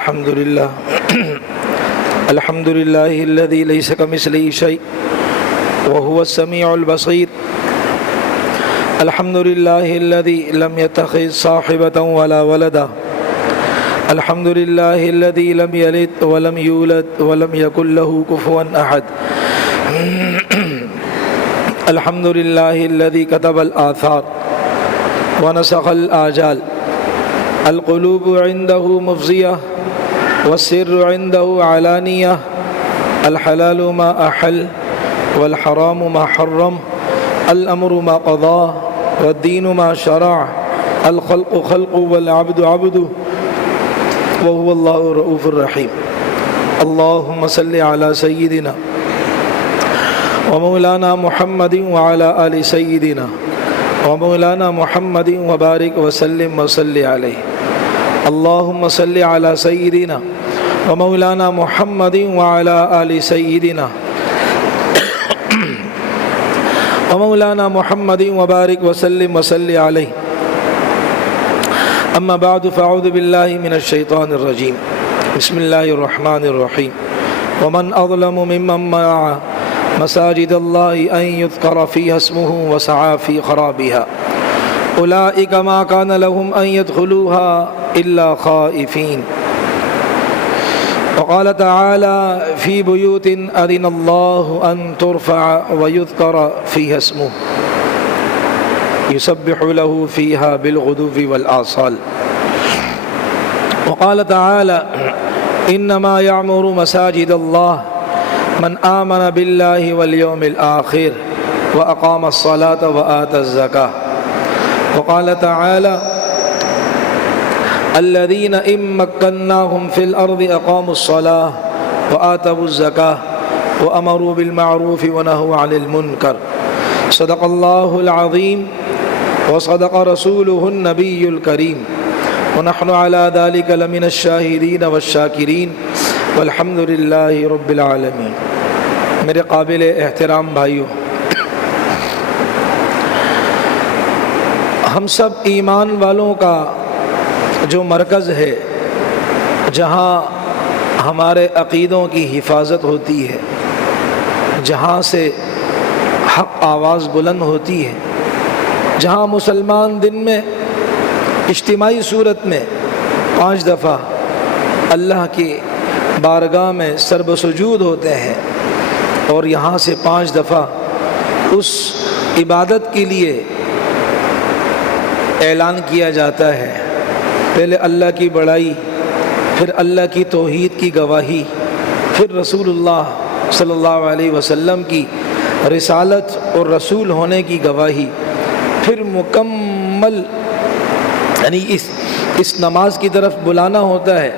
الحمد لله الحمد لله الذي ليس كمثله شيء وهو السميع البصير. الحمد لله الذي لم يتخذ صاحبة ولا ولدا. الحمد لله الذي لم يلد ولم يولد ولم يكن له كفوا أحد. الحمد لله الذي كتب الآثار ونسخ الآجال. القلوب عنده مفزية والسر عنده علانية. الحلال ما أحل والحرام ما حرم. الأمر ما قضى والدين ما شرع. الخلق خلق والعبد عبده وهو الله الرؤوف الرحيم. اللهم صل على سيدنا ومولانا محمد وعلى آل سيدنا ومولانا محمد وبارك وسلم وصل عليه. اللهم صل على سيدنا ومولانا محمد وعلى آل سيدنا ومولانا محمد وبارك وسلم وصل عليه. أما بعد فأعوذ بالله من الشيطان الرجيم. بسم الله الرحمن الرحيم. ومن أظلم ممن منع مساجد الله أن يذكر فيها اسمه وسعى في خرابها. أولئك ما كان لهم أن يدخلوها إلا خائفين. وقال تعالى في بيوت أذن الله أن ترفع ويذكر فيها اسمه يسبح له فيها بالغدو والآصال. وقال تعالى إنما يعمر مساجد الله من آمن بالله واليوم الآخر وأقام الصلاة وآتى الزكاة. وقال تعالى الذين إن مكناهم في الأرض أقاموا الصلاة وآتوا الزكاة وأمروا بالمعروف ونهوا عن المنكر. صدق الله العظيم وصدق رسوله النبي الكريم ونحن على ذلك لمن الشاهدين والشاكرين والحمد لله رب العالمين. میرے قابل احترام بھائیوں، ہم سب ایمان والوں کا جو مرکز ہے، جہاں ہمارے عقیدوں کی حفاظت ہوتی ہے، جہاں سے حق آواز بلند ہوتی ہے، جہاں مسلمان دن میں اجتماعی صورت میں 5 دفعہ اللہ کی بارگاہ میں سر بسجود ہوتے ہیں، اور یہاں سے 5 دفعہ اس عبادت کے لیے اعلان کیا جاتا ہے، پہلے اللہ کی بڑائی، پھر اللہ کی توحید کی گواہی، پھر رسول اللہ صلی اللہ علیہ وسلم کی رسالت اور رسول ہونے کی گواہی، پھر مکمل یعنی اس نماز کی طرف بلانا ہوتا ہے،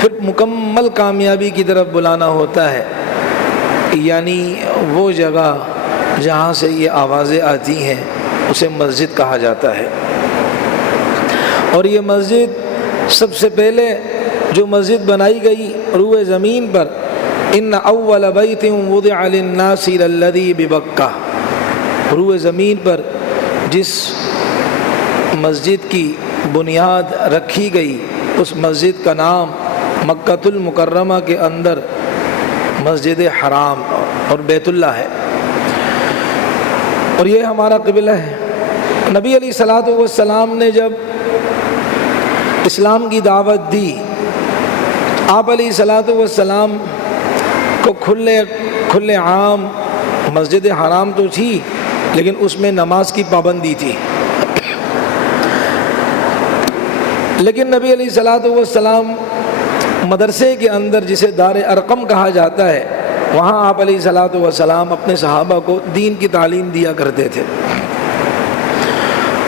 پھر مکمل کامیابی کی طرف بلانا ہوتا ہے، یعنی وہ جگہ جہاں سے یہ آوازیں آتی ہیں اسے مسجد کہا جاتا ہے۔ اور یہ مسجد سب سے پہلے جو مسجد بنائی گئی روئے زمین پر، ان اول بیت وضع للناس الذی ببکہ، روئے زمین پر جس مسجد کی بنیاد رکھی گئی اس مسجد کا نام مکۃ المکرمہ کے اندر مسجد حرام اور بیت اللہ ہے، اور یہ ہمارا قبلہ ہے۔ نبی علیہ الصلوۃ والسلام نے جب اسلام کی دعوت دی، آپ علیہ الصلوۃ والسلام کو کھلے عام مسجد حرام تو تھی، لیکن اس میں نماز کی پابندی تھی، لیکن نبی علیہ الصلوۃ والسلام مدرسے کے اندر جسے دار ارقم کہا جاتا ہے، وہاں آپ علیہ الصلوۃ والسلام اپنے صحابہ کو دین کی تعلیم دیا کرتے تھے،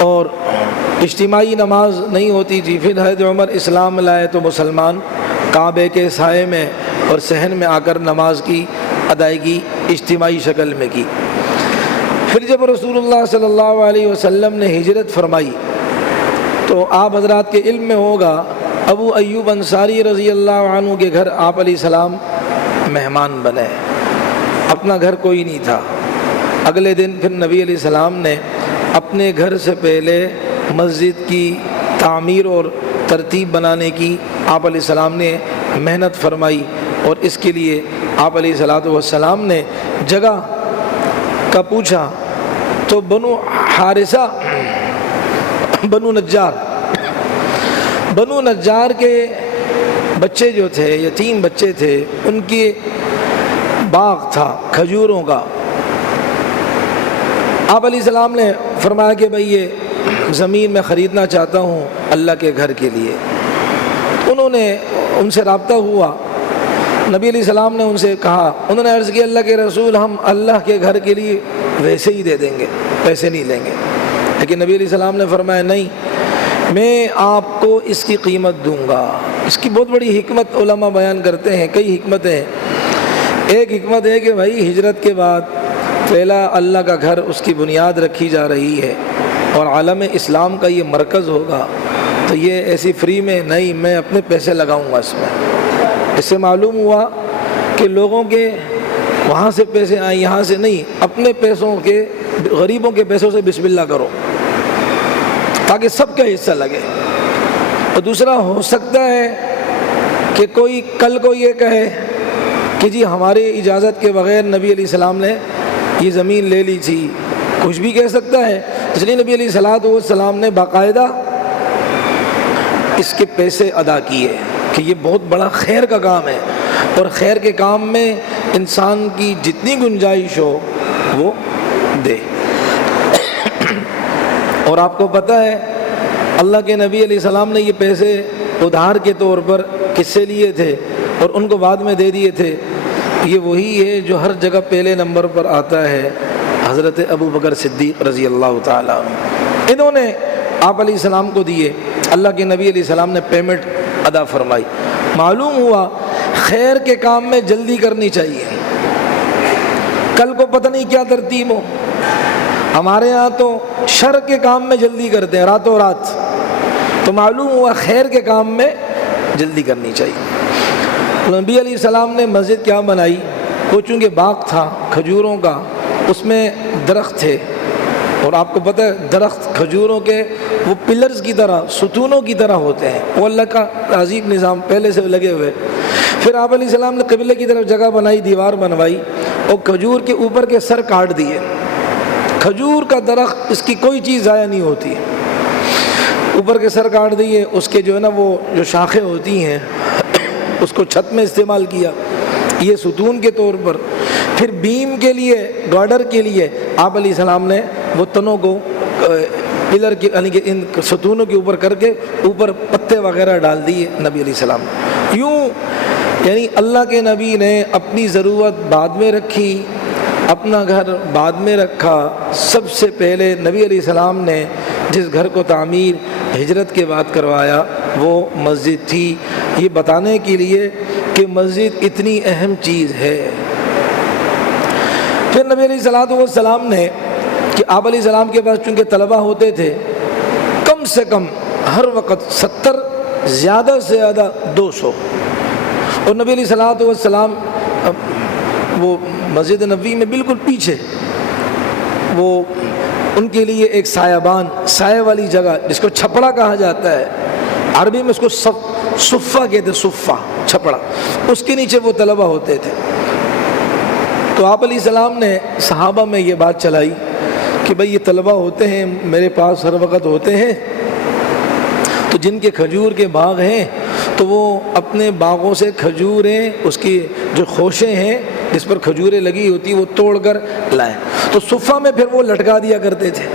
اور اجتماعی نماز نہیں ہوتی تھی۔ پھر حضرت عمر اسلام لائے تو مسلمان کعبے کے سائے میں اور صحن میں آ کر نماز کی ادائیگی اجتماعی شکل میں کی۔ پھر جب رسول اللہ صلی اللہ علیہ وسلم نے ہجرت فرمائی تو آپ حضرات کے علم میں ہوگا ابو ایوب انصاری رضی اللہ عنہ کے گھر آپ علیہ السلام مہمان بنے، اپنا گھر کوئی نہیں تھا۔ اگلے دن پھر نبی علیہ السلام نے اپنے گھر سے پہلے مسجد کی تعمیر اور ترتیب بنانے کی آپ علیہ السلام نے محنت فرمائی، اور اس کے لیے آپ علیہ السلام نے جگہ کا پوچھا تو بنو حارثہ، بنو نجار کے بچے جو تھے، یتیم بچے تھے، ان کے باغ تھا کھجوروں کا۔ آپ علیہ السلام نے فرمایا کہ بھئی یہ زمین میں خریدنا چاہتا ہوں اللہ کے گھر کے لیے۔ انہوں نے ان سے رابطہ ہوا، نبی علیہ السلام نے ان سے کہا، انہوں نے عرض کیا اللہ کے رسول ہم اللہ کے گھر کے لیے ویسے ہی دے دیں گے، پیسے نہیں لیں گے۔ لیکن نبی علیہ السلام نے فرمایا نہیں، میں آپ کو اس کی قیمت دوں گا۔ اس کی بہت بڑی حکمت علماء بیان کرتے ہیں، کئی حکمتیں ہیں۔ ایک حکمت ہے کہ بھائی ہجرت کے بعد پہلا اللہ کا گھر، اس کی بنیاد رکھی جا رہی ہے اور عالم اسلام کا یہ مرکز ہوگا، تو یہ ایسی فری میں نہیں، میں اپنے پیسے لگاؤں گا اس میں۔ اس سے معلوم ہوا کہ لوگوں کے وہاں سے پیسے آئیں، یہاں سے نہیں، اپنے پیسوں کے، غریبوں کے پیسوں سے بسم اللہ کرو تاکہ سب کا حصہ لگے۔ اور دوسرا، ہو سکتا ہے کہ کوئی کل کو یہ کہے کہ جی ہماری اجازت کے بغیر نبی علیہ السلام نے یہ زمین لے لی تھی، کچھ بھی کہہ سکتا ہے۔ اس لیے نبی علیہ السلام نے باقاعدہ اس کے پیسے ادا کیے کہ یہ بہت بڑا خیر کا کام ہے، اور خیر کے کام میں انسان کی جتنی گنجائش ہو وہ دے۔ اور آپ کو پتہ ہے اللہ کے نبی علیہ السلام نے یہ پیسے ادھار کے طور پر کس سے لیے تھے اور ان کو بعد میں دے دیے تھے؟ یہ وہی ہے جو ہر جگہ پہلے نمبر پر آتا ہے، حضرت ابو بکر صدیق رضی اللہ تعالیٰ عنہ۔ انہوں نے آپ علیہ السلام کو دیے، اللہ کے نبی علیہ السلام نے پیمنٹ ادا فرمائی۔ معلوم ہوا خیر کے کام میں جلدی کرنی چاہیے، کل کو پتہ نہیں کیا ترتیب ہو۔ ہمارے ہاں تو شر کے کام میں جلدی کرتے ہیں راتوں رات، تو معلوم ہوا خیر کے کام میں جلدی کرنی چاہیے۔ نبی علیہ السلام نے مسجد کیا بنائی؟ وہ چونکہ باغ تھا کھجوروں کا، اس میں درخت تھے، اور آپ کو پتہ ہے درخت کھجوروں کے وہ پلرز کی طرح، ستونوں کی طرح ہوتے ہیں، وہ اللہ کا عجیب نظام پہلے سے لگے ہوئے۔ پھر آپ علیہ السلام نے قبلے کی طرف جگہ بنائی، دیوار بنوائی، اور کھجور کے اوپر کے سر کاٹ دیے۔ کھجور کا درخت، اس کی کوئی چیز ضائع نہیں ہوتی، اوپر کے سر کاٹ دیے، اس کے جو ہے نا وہ جو شاخیں ہوتی ہیں اس کو چھت میں استعمال کیا، یہ ستون کے طور پر۔ پھر بیم کے لیے، گارڈر کے لیے آپ علیہ السلام نے وہ تنوں کو پلر کے یعنی کہ ان ستونوں کے اوپر کر کے اوپر پتے وغیرہ ڈال دیے نبی علیہ السلام۔ یوں یعنی اللہ کے نبی نے اپنی ضرورت بعد میں رکھی، اپنا گھر بعد میں رکھا۔ سب سے پہلے نبی علیہ السلام نے جس گھر کو تعمیر ہجرت کے بعد کروایا وہ مسجد تھی، یہ بتانے کے لیے کہ مسجد اتنی اہم چیز ہے۔ پھر نبی علیہ السلام نے کہ آپ علیہ السلام کے پاس چونکہ طلبہ ہوتے تھے کم سے کم ہر وقت 70، زیادہ سے زیادہ 200، اور نبی علیہ السلام وہ مسجد نبوی میں بالکل پیچھے، وہ ان کے لیے ایک سایبان، سایہ والی جگہ جس کو چھپڑا کہا جاتا ہے، عربی میں اس کو صفہ کہتے، صفہ چھپڑا، اس کے نیچے وہ طلبہ ہوتے تھے۔ تو آپ علیہ السلام نے صحابہ میں یہ بات چلائی کہ بھئی یہ طلبہ ہوتے ہیں میرے پاس ہر وقت ہوتے ہیں، تو جن کے کھجور کے باغ ہیں تو وہ اپنے باغوں سے کھجوریں، اس کی جو خوشیں ہیں جس پر کھجوریں لگی ہوتی وہ توڑ کر لائیں، تو صفہ میں پھر وہ لٹکا دیا کرتے تھے،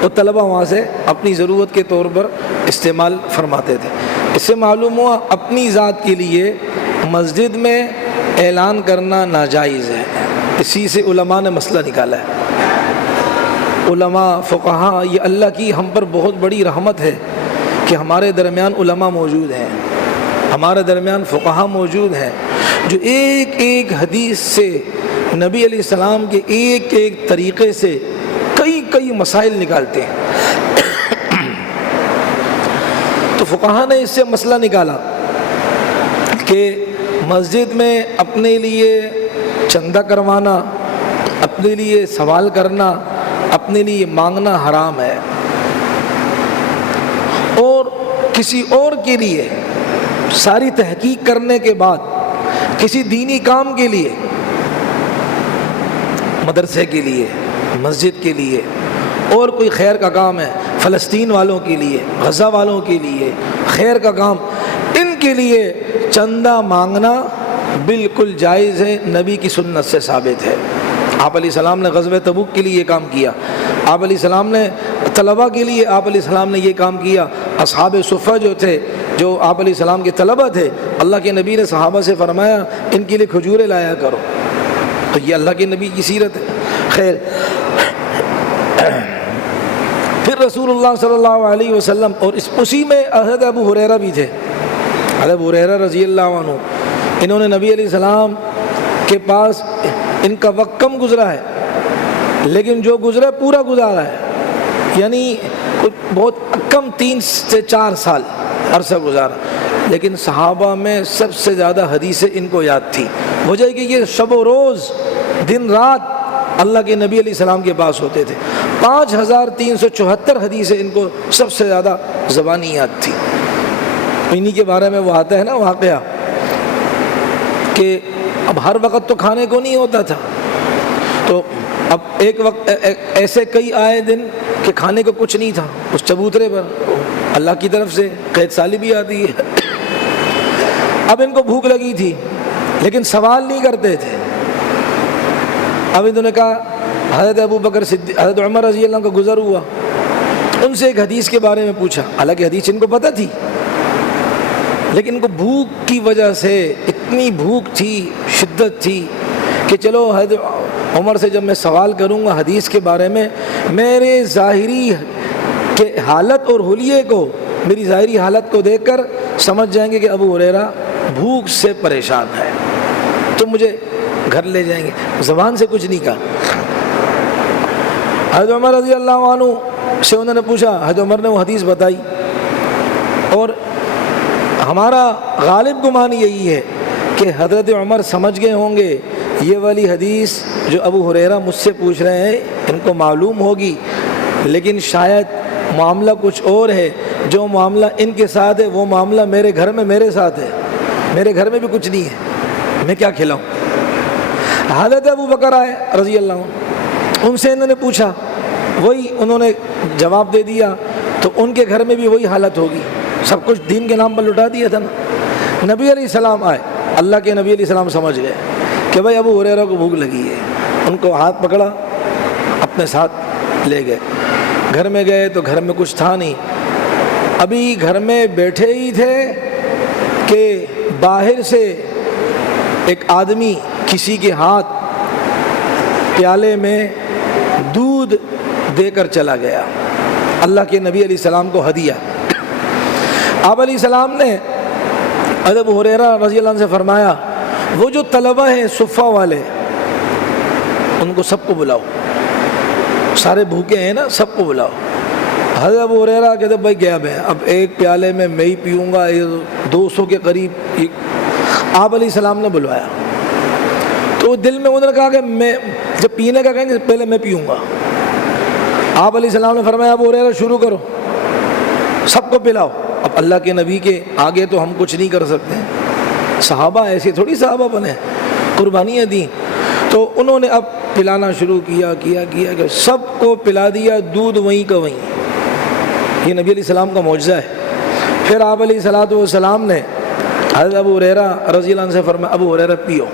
تو طلبہ وہاں سے اپنی ضرورت کے طور پر استعمال فرماتے تھے۔ اس سے معلوم ہوا اپنی ذات کے لیے مسجد میں اعلان کرنا ناجائز ہے۔ اسی سے علماء نے مسئلہ نکالا ہے، علماء فقہاء، یہ اللہ کی ہم پر بہت بڑی رحمت ہے کہ ہمارے درمیان علماء موجود ہیں، ہمارے درمیان فقہاء موجود ہیں جو ایک ایک حدیث سے، نبی علیہ السلام کے ایک ایک طریقے سے کئی مسائل نکالتے ہیں۔ تو فقہاء نے اس سے مسئلہ نکالا کہ مسجد میں اپنے لیے چندہ کروانا، اپنے لیے سوال کرنا، اپنے لیے مانگنا حرام ہے، اور کسی اور کے لیے ساری تحقیق کرنے کے بعد کسی دینی کام کے لیے، مدرسے کے لیے، مسجد کے لیے، اور کوئی خیر کا کام ہے، فلسطین والوں کے لیے، غزہ والوں کے لیے خیر کا کام، ان کے لیے چندہ مانگنا بالکل جائز ہے، نبی کی سنت سے ثابت ہے۔ آپ علیہ السلام نے غزوہ تبوک کے لیے یہ کام کیا، آپ علیہ السلام نے طلبہ کے لیے آپ علیہ السلام نے یہ کام کیا۔ اصحاب صفہ جو تھے، جو آپ علیہ السلام کے طلبہ تھے، اللہ کے نبی نے صحابہ سے فرمایا ان کے لیے کھجوریں لایا کرو، تو یہ اللہ کے نبی کی سیرت ہے۔ خیر، پھر رسول اللہ صلی اللہ علیہ وسلم، اور اسی میں حضرت ابو ہریرہ بھی تھے، حضرت ابو ہریرہ رضی اللہ عنہ، انہوں نے نبی علیہ السلام کے پاس، ان کا وقت کم گزرا ہے لیکن جو گزرا پورا گزارا ہے، یعنی بہت کم 3 سے 4 سال عرصہ گزارا، لیکن صحابہ میں سب سے زیادہ حدیثیں ان کو یاد تھی۔ وجہ کہ یہ شب و روز دن رات اللہ کے نبی علیہ السلام کے پاس ہوتے تھے، 5374 حدیثیں ان کو سب سے زیادہ زبانی یاد تھی۔ انہی کے بارے میں وہ آتا ہے نا واقعہ کہ اب ہر وقت تو کھانے کو نہیں ہوتا تھا، تو اب ایک وقت ایسے کئی آئے دن کہ کھانے کو کچھ نہیں تھا، اس چبوترے پر اللہ کی طرف سے قید سالی بھی آتی ہے۔ اب ان کو بھوک لگی تھی لیکن سوال نہیں کرتے تھے۔ اب انہوں نے کہا، حضرت ابو بکر صدیق، حضرت عمر رضی اللہ عنہ کا گزر ہوا، ان سے ایک حدیث کے بارے میں پوچھا، حالانکہ حدیث ان کو پتہ تھی لیکن ان کو بھوک کی وجہ سے اتنی بھوک تھی، شدت تھی کہ چلو حضرت عمر سے جب میں سوال کروں گا حدیث کے بارے میں، میرے ظاہری کے حالت اور حلیے کو، میری ظاہری حالت کو دیکھ کر سمجھ جائیں گے کہ ابو ہریرہ بھوک سے پریشان ہے، تو مجھے گھر لے جائیں گے۔ زبان سے کچھ نہیں کہا۔ حضرت عمر رضی اللہ عنہ سے انہوں نے پوچھا، حضرت عمر نے وہ حدیث بتائی، اور ہمارا غالب گمان یہی ہے کہ حضرت عمر سمجھ گئے ہوں گے یہ والی حدیث جو ابو ہریرہ مجھ سے پوچھ رہے ہیں ان کو معلوم ہوگی، لیکن شاید معاملہ کچھ اور ہے، جو معاملہ ان کے ساتھ ہے وہ معاملہ میرے گھر میں میرے ساتھ ہے، میرے گھر میں بھی کچھ نہیں ہے، میں کیا کھلاؤں۔ حضرت ابو بکر آئے رضی اللہ عنہ، ان سے انہوں نے پوچھا، وہی انہوں نے جواب دے دیا، تو ان کے گھر میں بھی وہی حالت ہوگی، سب کچھ دین کے نام پر لٹا دیا تھا نا۔ نبی علیہ السلام آئے، اللہ کے نبی علیہ السلام سمجھ گئے کہ بھائی ابو ہریرہ کو بھوک لگی ہے، ان کو ہاتھ پکڑا، اپنے ساتھ لے گئے۔ گھر میں گئے تو گھر میں کچھ تھا نہیں، ابھی گھر میں بیٹھے ہی تھے کہ باہر سے ایک آدمی کسی کے ہاتھ پیالے میں دودھ دے کر چلا گیا، اللہ کے نبی علیہ السلام کو ہدیہ۔ آپ علیہ السلام نے حضرت ابو ہریرہ رضی اللہ عنہ سے فرمایا، وہ جو طلبہ ہیں صفہ والے ان کو سب کو بلاؤ، سارے بھوکے ہیں نا، سب کو بلاؤ۔ حضرت ابو ہریرہ کہتے بھائی گیا میں، اب ایک پیالے میں ہی پیوں گا، 200 کے قریب۔ آپ علیہ السلام نے بلوایا تو دل میں انہوں نے کہا کہ میں جب پینے کا کہیں گے پہلے میں پیوں گا۔ آپ علیہ السلام نے فرمایا ابو ہریرہ شروع کرو، سب کو پلاؤ۔ اب اللہ کے نبی کے آگے تو ہم کچھ نہیں کر سکتے، صحابہ ایسے تھوڑی صحابہ بنے، قربانیاں دیں، تو انہوں نے اب پلانا شروع کیا کہ سب کو پلا دیا، دودھ وہیں کا وہیں۔ یہ نبی علیہ السلام کا معجزہ ہے۔ پھر آپ علیہ السلام نے حضرت ابو ہریرہ رضی اللہ عنہ سے فرمایا ابو ہریرہ پیو۔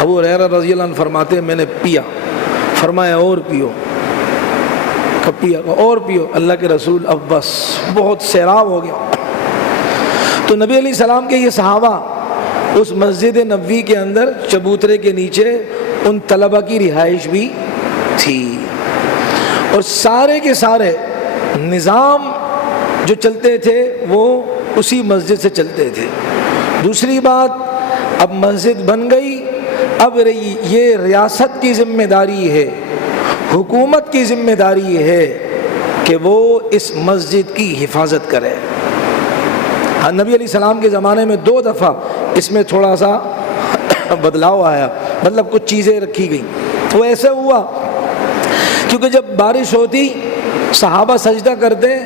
ابو ہریرہ رضی اللہ عنہ فرماتے ہیں میں نے پیا، فرمایا اور پیو، پیا اور پیو۔ اللہ کے رسول اب بس بہت سیراب ہو گیا۔ تو نبی علیہ السلام کے یہ صحابہ اس مسجد نبوی کے اندر چبوترے کے نیچے ان طلبہ کی رہائش بھی تھی، اور سارے کے سارے نظام جو چلتے تھے وہ اسی مسجد سے چلتے تھے۔ دوسری بات، اب مسجد بن گئی، اب یہ ریاست کی ذمہ داری ہے، حکومت کی ذمہ داری ہے کہ وہ اس مسجد کی حفاظت کرے۔ نبی علیہ السلام کے زمانے میں 2 دفعہ اس میں تھوڑا سا بدلاؤ آیا، مطلب کچھ چیزیں رکھی گئیں۔ وہ ایسے ہوا کیونکہ جب بارش ہوتی صحابہ سجدہ کرتے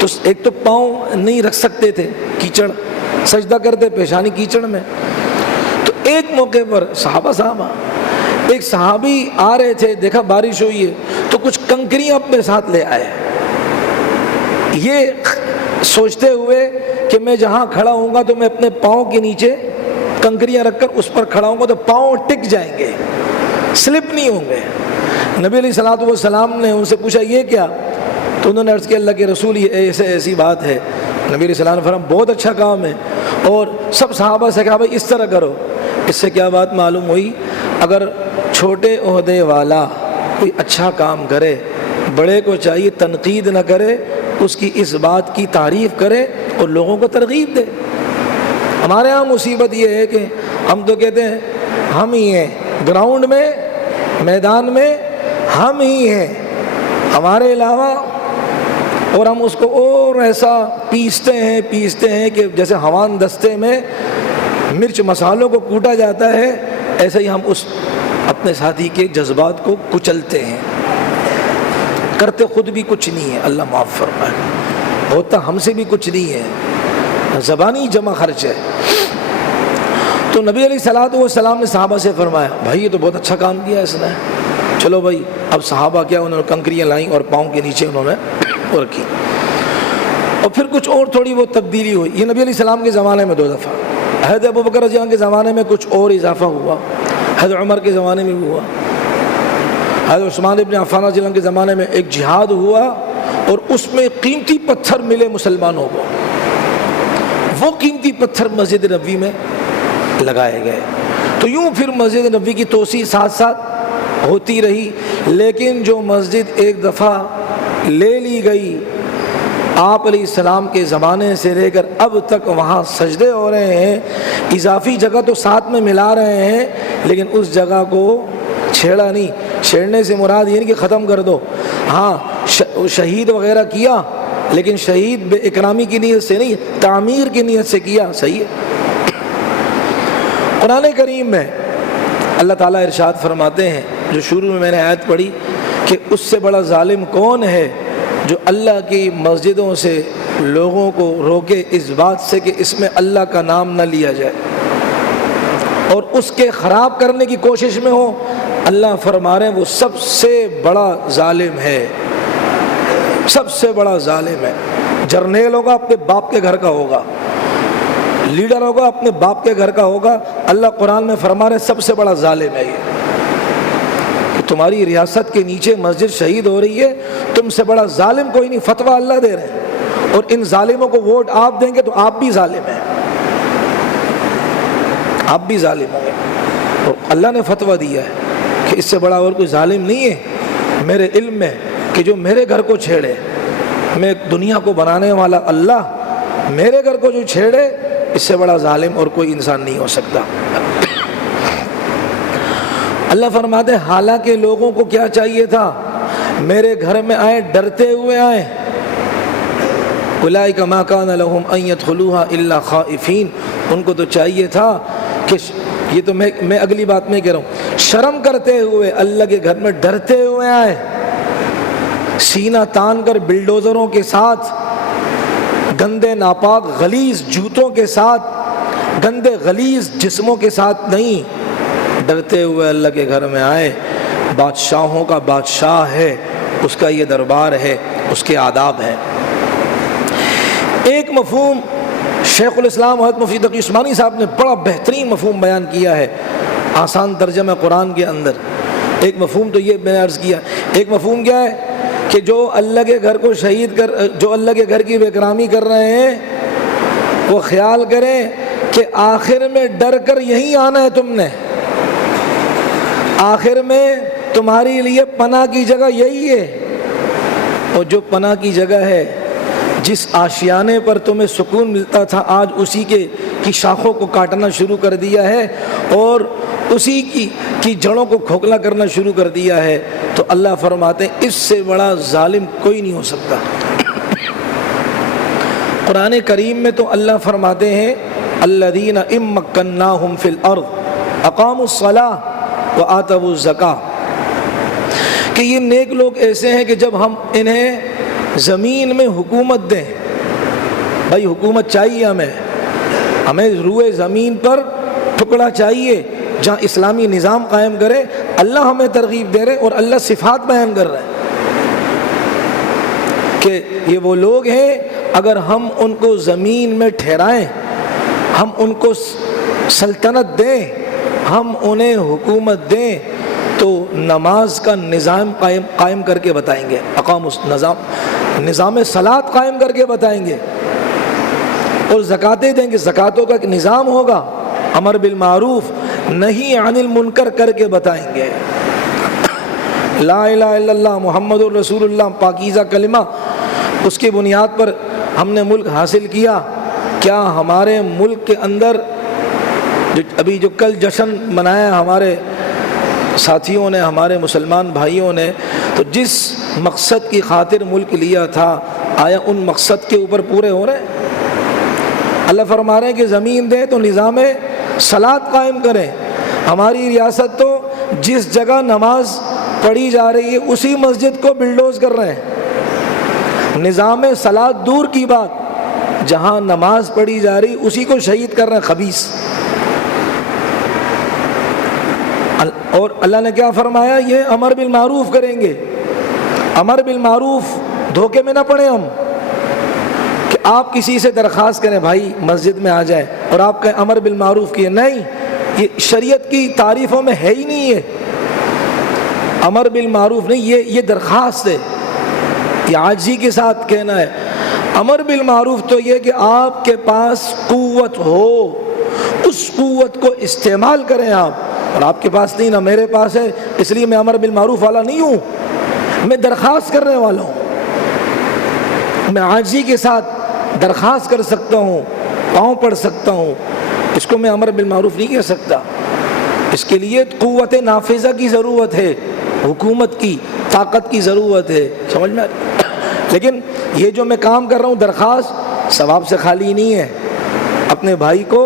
تو ایک تو پاؤں نہیں رکھ سکتے تھے، کیچڑ، سجدہ کرتے پیشانی کیچڑ میں. تو ایک موقع پر صحابہ ایک صحابی آ رہے تھے، دیکھا بارش ہوئی ہے تو کچھ کنکریاں اپنے ساتھ لے آئے، یہ سوچتے ہوئے کہ میں جہاں کھڑا ہوں گا تو میں اپنے پاؤں کے نیچے کنکریاں رکھ کر اس پر کھڑا ہوں گا تو پاؤں ٹک جائیں گے، سلپ نہیں ہوں گے. نبی علیہ الصلوۃ والسلام نے ان سے پوچھا یہ کیا؟ تو انہوں نے عرض کیا اللہ کے رسول یہ ایسی بات ہے. نبی علیہ السلام نے فرمایا بہت اچھا کام ہے، اور سب صحابہ سے کہا بھائی اس طرح کرو. اس سے کیا بات معلوم ہوئی؟ اگر چھوٹے عہدے والا کوئی اچھا کام کرے، بڑے کو چاہیے تنقید نہ کرے، اس کی اس بات کی تعریف کرے اور لوگوں کو ترغیب دے. ہمارے ہاں مصیبت یہ ہے کہ ہم تو کہتے ہیں ہم ہی ہیں، گراؤنڈ میں میدان میں ہم ہی ہیں، ہمارے علاوہ، اور ہم اس کو اور ایسا پیستے ہیں کہ جیسے ہوان دستے میں مرچ مسالوں کو کوٹا جاتا ہے، ایسے ہی ہم اس اپنے ساتھی کے جذبات کو کچلتے ہیں، کرتے خود بھی کچھ نہیں ہے. اللہ معاف فرمائے، ہوتا ہم سے بھی کچھ نہیں ہے، زبانی جمع خرچ ہے. تو نبی علیہ الصلوۃ والسلام نے صحابہ سے فرمایا بھائی یہ تو بہت اچھا کام کیا اس نے. چلو بھائی، اب صحابہ کیا، انہوں نے کنکریاں لائیں اور پاؤں کے نیچے انہوں نے رکھی. اور پھر کچھ اور تھوڑی بہت تبدیلی ہوئی. یہ نبی علیہ السلام کے زمانے میں 2 دفعہ، حضرت ابوبکر رضی اللہ عنہ کے زمانے میں کچھ اور اضافہ ہوا، حضرت عمر کے زمانے میں بھی ہوا، حضرت عثمان ابن عفان رضی اللہ عنہ کے زمانے میں ایک جہاد ہوا اور اس میں قیمتی پتھر ملے مسلمانوں کو. وہ قیمتی پتھر مسجد نبوی میں لگائے گئے. تو یوں پھر مسجد نبوی کی توسیع ساتھ ساتھ ہوتی رہی. لیکن جو مسجد ایک دفعہ لے لی گئی آپ علیہ السلام کے زمانے سے لے کر اب تک وہاں سجدے ہو رہے ہیں، اضافی جگہ تو ساتھ میں ملا رہے ہیں لیکن اس جگہ کو چھیڑا نہیں. چھیڑنے سے مراد یہ نہیں کہ ختم کر دو، ہاں شہید وغیرہ کیا لیکن شہید بے اکرامی کی نیت سے نہیں، تعمیر کی نیت سے کیا. صحیح ہے. قرآن کریم میں اللہ تعالیٰ ارشاد فرماتے ہیں، جو شروع میں نے آیت پڑھی کہ اس سے بڑا ظالم کون ہے جو اللہ کی مسجدوں سے لوگوں کو روکے اس بات سے کہ اس میں اللہ کا نام نہ لیا جائے اور اس کے خراب کرنے کی کوشش میں ہو. اللہ فرما رہے ہیں وہ سب سے بڑا ظالم ہے، سب سے بڑا ظالم ہے. جرنیل ہوگا اپنے باپ کے گھر کا ہوگا، لیڈر ہوگا اپنے باپ کے گھر کا ہوگا. اللہ قرآن میں فرما رہے سب سے بڑا ظالم ہے یہ. تمہاری ریاست کے نیچے مسجد شہید ہو رہی ہے، تم سے بڑا ظالم کوئی نہیں. فتویٰ اللہ دے رہے ہیں اور ان ظالموں کو ووٹ آپ دیں گے تو آپ بھی ظالم ہیں، آپ بھی ظالم ہوں گے. اور اللہ نے فتویٰ دیا ہے کہ اس سے بڑا اور کوئی ظالم نہیں ہے میرے علم میں کہ جو میرے گھر کو چھیڑے. میں دنیا کو بنانے والا اللہ میرے گھر کو جو چھیڑے، اس سے بڑا ظالم اور کوئی انسان نہیں ہو سکتا. اللہ فرماتے ہیں حالانکہ لوگوں کو کیا چاہیے تھا، میرے گھر میں آئے ڈرتے ہوئے آئے. اولئک ما کان لهم ان يدخلوها الا خائفین. ان کو تو چاہیے تھا کہ یہ تو میں اگلی بات میں کہہ رہا ہوں، شرم کرتے ہوئے اللہ کے گھر میں ڈرتے ہوئے آئے، سینہ تان کر بلڈوزروں کے ساتھ، گندے ناپاک غلیظ جوتوں کے ساتھ، گندے غلیظ جسموں کے ساتھ نہیں، ڈرتے ہوئے اللہ کے گھر میں آئے. بادشاہوں کا بادشاہ ہے، اس کا یہ دربار ہے، اس کے آداب ہیں. ایک مفہوم شیخ الاسلام حضرت مفتی تقی عثمانی صاحب نے بڑا بہترین مفہوم بیان کیا ہے آسان ترجمہ قرآن کے اندر. ایک مفہوم تو یہ میں نے عرض کیا، ایک مفہوم کیا ہے کہ جو اللہ کے گھر کو شہید کر، جو اللہ کے گھر کی بے اکرامی کر رہے ہیں وہ خیال کریں کہ آخر میں ڈر کر یہیں آنا ہے تم نے، آخر میں تمہاری لیے پناہ کی جگہ یہی ہے. اور جو پناہ کی جگہ ہے، جس آشیانے پر تمہیں سکون ملتا تھا، آج اسی کی شاخوں کو کاٹنا شروع کر دیا ہے اور اسی کی جڑوں کو کھوکھلا کرنا شروع کر دیا ہے. تو اللہ فرماتے ہیں اس سے بڑا ظالم کوئی نہیں ہو سکتا. قرآن کریم میں تو اللہ فرماتے ہیں الذین ان مکناہم فی الارض اقاموا الصلاۃ وآتوا الزکاۃ، کہ یہ نیک لوگ ایسے ہیں کہ جب ہم انہیں زمین میں حکومت دیں. بھائی حکومت چاہیے ہمیں روئے زمین پر ٹکڑا چاہیے جہاں اسلامی نظام قائم کرے. اللہ ہمیں ترغیب دے رہے اور اللہ صفات بیان کر رہے ہیں کہ یہ وہ لوگ ہیں اگر ہم ان کو زمین میں ٹھہرائیں، ہم ان کو سلطنت دیں، ہم انہیں حکومت دیں تو نماز کا نظام قائم کر کے بتائیں گے، نظام صلاۃ قائم کر کے بتائیں گے، اور زکاتیں دیں گے، زکاتوں کا ایک نظام ہوگا، امر بالمعروف نہی عن المنکر کر کے بتائیں گے. لا الہ الا اللہ محمد الرسول اللہ پاکیزہ کلمہ، اس کی بنیاد پر ہم نے ملک حاصل کیا. کیا ہمارے ملک کے اندر ابھی جو کل جشن منایا ہمارے ساتھیوں نے، ہمارے مسلمان بھائیوں نے، تو جس مقصد کی خاطر ملک لیا تھا آیا ان مقصد کے اوپر پورے ہو رہے ہیں؟ اللہ فرما رہے ہیں کہ زمین دیں تو نظام صلاۃ قائم کریں. ہماری ریاست تو جس جگہ نماز پڑھی جا رہی ہے اسی مسجد کو بلڈوز کر رہے ہیں. نظام صلاۃ دور کی بات، جہاں نماز پڑھی جا رہی اسی کو شہید کر رہے ہیں خبیث. اور اللہ نے کیا فرمایا؟ یہ امر بالمعروف کریں گے. امر بالمعروف دھوکے میں نہ پڑیں ہم کہ آپ کسی سے درخواست کریں بھائی مسجد میں آ جائیں اور آپ کہیں امر بالمعروف کیے. نہیں، یہ شریعت کی تعریفوں میں ہے ہی نہیں ہے. امر بالمعروف نہیں، یہ درخواست ہے، یہ عاجزی کے ساتھ کہنا ہے. امر بالمعروف تو یہ کہ آپ کے پاس قوت ہو، اس قوت کو استعمال کریں آپ. اور آپ کے پاس نہیں، نہ میرے پاس ہے، اس لیے میں امر بالمعروف والا نہیں ہوں، میں درخواست کرنے والا ہوں. میں عاجزی کے ساتھ درخواست کر سکتا ہوں، پاؤں پڑ سکتا ہوں، اس کو میں امر بالمعروف نہیں کہہ سکتا. اس کے لیے قوت نافذہ کی ضرورت ہے، حکومت کی طاقت کی ضرورت ہے. سمجھ میں؟ لیکن یہ جو میں کام کر رہا ہوں درخواست ثواب سے خالی نہیں ہے. اپنے بھائی کو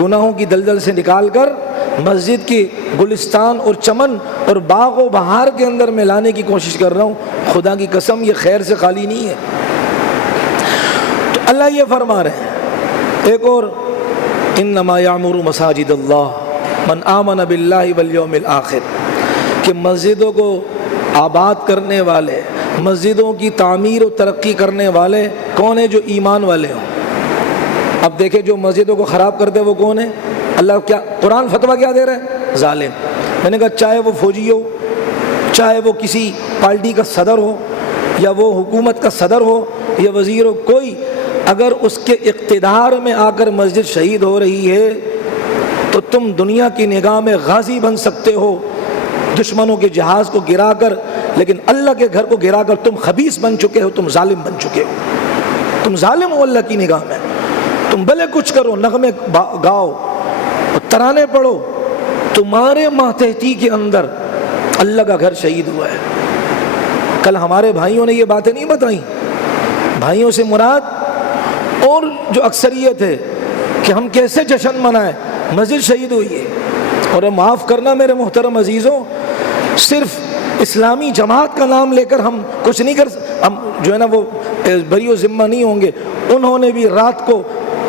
گناہوں کی دلدل سے نکال کر مسجد کی گلستان اور چمن اور باغ و بہار کے اندر میں لانے کی کوشش کر رہا ہوں. خدا کی قسم یہ خیر سے خالی نہیں ہے. تو اللہ یہ فرما رہے ہیں ایک اور، انما یعمر مساجد اللہ من آمن باللہ والیوم الآخر، کہ مسجدوں کو آباد کرنے والے، مسجدوں کی تعمیر و ترقی کرنے والے کون ہیں؟ جو ایمان والے ہوں. اب دیکھیں جو مسجدوں کو خراب کرتے وہ کون ہیں؟ اللہ کیا قرآن فتویٰ کیا دے رہے ہیں؟ ظالم. میں نے کہا چاہے وہ فوجی ہو، چاہے وہ کسی پارٹی کا صدر ہو، یا وہ حکومت کا صدر ہو یا وزیر ہو، کوئی اگر اس کے اقتدار میں آ کر مسجد شہید ہو رہی ہے تو تم دنیا کی نگاہ میں غازی بن سکتے ہو دشمنوں کے جہاز کو گرا کر، لیکن اللہ کے گھر کو گرا کر تم خبیث بن چکے ہو، تم ظالم بن چکے ہو. تم ظالم ہو اللہ کی نگاہ میں. تم بھلے کچھ کرو، نغمے گاؤ، ترانے پڑھو، تمہارے ماتحتی کے اندر اللہ کا گھر شہید ہوا ہے. کل ہمارے بھائیوں نے یہ باتیں نہیں بتائیں. بھائیوں سے مراد اور جو اکثریت ہے کہ ہم کیسے جشن منائیں، مسجد شہید ہوئی ہے. اور معاف کرنا میرے محترم عزیزوں، صرف اسلامی جماعت کا نام لے کر ہم کچھ نہیں ہم جو ہے نا وہ بری و ذمہ نہیں ہوں گے. انہوں نے بھی رات کو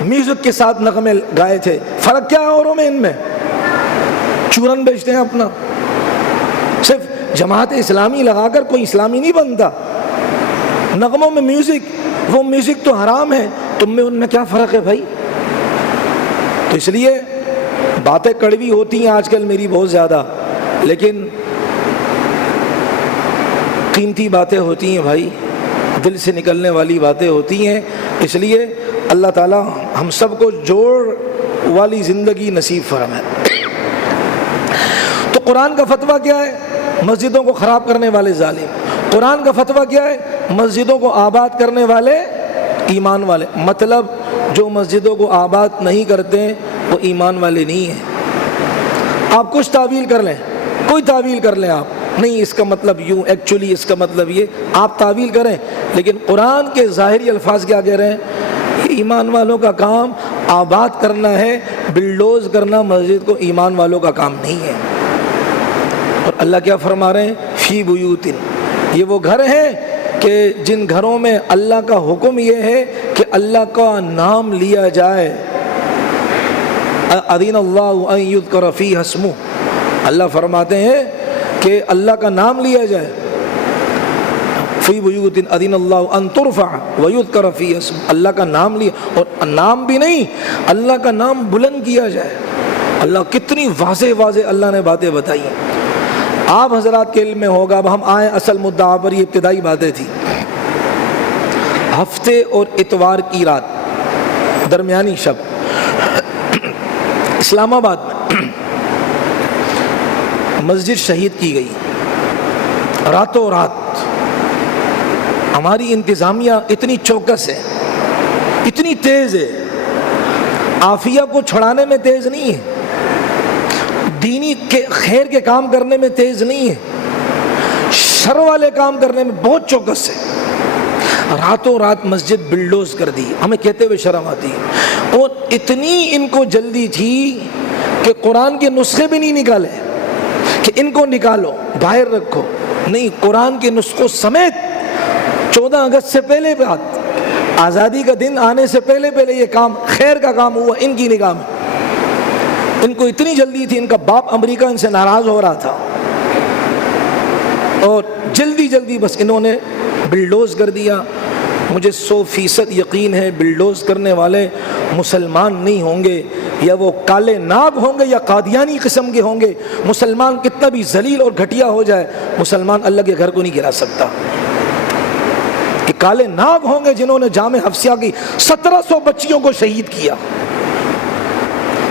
میوزک کے ساتھ نغمے گائے تھے. فرق کیا ہے اوروں میں؟ ان میں چورن بیچتے ہیں اپنا. صرف جماعت اسلامی لگا کر کوئی اسلامی نہیں بنتا. نغموں میں میوزک، وہ میوزک تو حرام ہے، تم میں ان میں کیا فرق ہے بھائی؟ تو اس لیے باتیں کڑوی ہوتی ہیں آج کل میری بہت زیادہ، لیکن قیمتی باتیں ہوتی ہیں بھائی، دل سے نکلنے والی باتیں ہوتی ہیں. اس لیے اللہ تعالیٰ ہم سب کو جوڑ والی زندگی نصیب فرمائے. تو قرآن کا فتویٰ کیا ہے؟ مسجدوں کو خراب کرنے والے ظالم. قرآن کا فتویٰ کیا ہے؟ مسجدوں کو آباد کرنے والے ایمان والے. مطلب جو مسجدوں کو آباد نہیں کرتے وہ ایمان والے نہیں ہیں. آپ کچھ تعویل کر لیں، کوئی تعویل کر لیں، آپ نہیں اس کا مطلب یوں، ایکچولی اس کا مطلب یہ، آپ تعویل کریں، لیکن قرآن کے ظاہری الفاظ کیا کہہ رہے ہیں؟ ایمان والوں کا کام آباد کرنا ہے، بلڈوز کرنا مسجد کو ایمان والوں کا کام نہیں ہے. اور اللہ کیا فرما رہے ہیں؟ فی بیوتن، یہ وہ گھر ہیں کہ جن گھروں میں اللہ کا حکم یہ ہے کہ اللہ کا نام لیا جائے، اذن اللہ ان یذکر فیہ اسمہ، اللہ فرماتے ہیں کہ اللہ کا نام لیا جائے، فی بیوت اذن اللہ ان ترفع ویذکر فیہ اسمہ، اللہ کا نام لیا، اور نام بھی نہیں، اللہ کا نام بلند کیا جائے۔ اللہ کتنی واضح واضح اللہ نے باتیں بتائی ہیں۔ آپ حضرات کے علم میں ہوگا، اب ہم آئیں اصل مدعا پر، یہ ابتدائی باتیں تھیں۔ ہفتے اور اتوار کی رات، درمیانی شب، اسلام آباد میں مسجد شہید کی گئی، راتوں رات۔ ہماری انتظامیہ اتنی چوکس ہے، اتنی تیز ہے، عافیہ کو چھڑانے میں تیز نہیں ہے، دینی کے خیر کے کام کرنے میں تیز نہیں ہے، شر والے کام کرنے میں بہت چوکس ہے۔ راتوں رات مسجد بلڈوز کر دی، ہمیں کہتے ہوئے شرم آتی ہے، اور اتنی ان کو جلدی تھی کہ قرآن کے نسخے بھی نہیں نکالے کہ ان کو نکالو باہر رکھو، نہیں، قرآن کے نسخوں سمیت 14 اگست سے پہلے بات، آزادی کا دن آنے سے پہلے یہ کام، خیر کا کام ہوا ان کی نگاہ میں۔ ان کو اتنی جلدی تھی، ان کا باپ امریکہ ان سے ناراض ہو رہا تھا، اور جلدی بس انہوں نے بلڈوز کر دیا۔ مجھے 100% یقین ہے بلڈوز کرنے والے مسلمان نہیں ہوں گے، یا وہ کالے ناگ ہوں گے یا قادیانی قسم کے ہوں گے۔ مسلمان کتنا بھی ذلیل اور گھٹیا ہو جائے، مسلمان اللہ کے گھر کو نہیں گرا سکتا۔ کہ کالے ناگ ہوں گے جنہوں نے جامع حفصیہ کی 1700 بچیوں کو شہید کیا،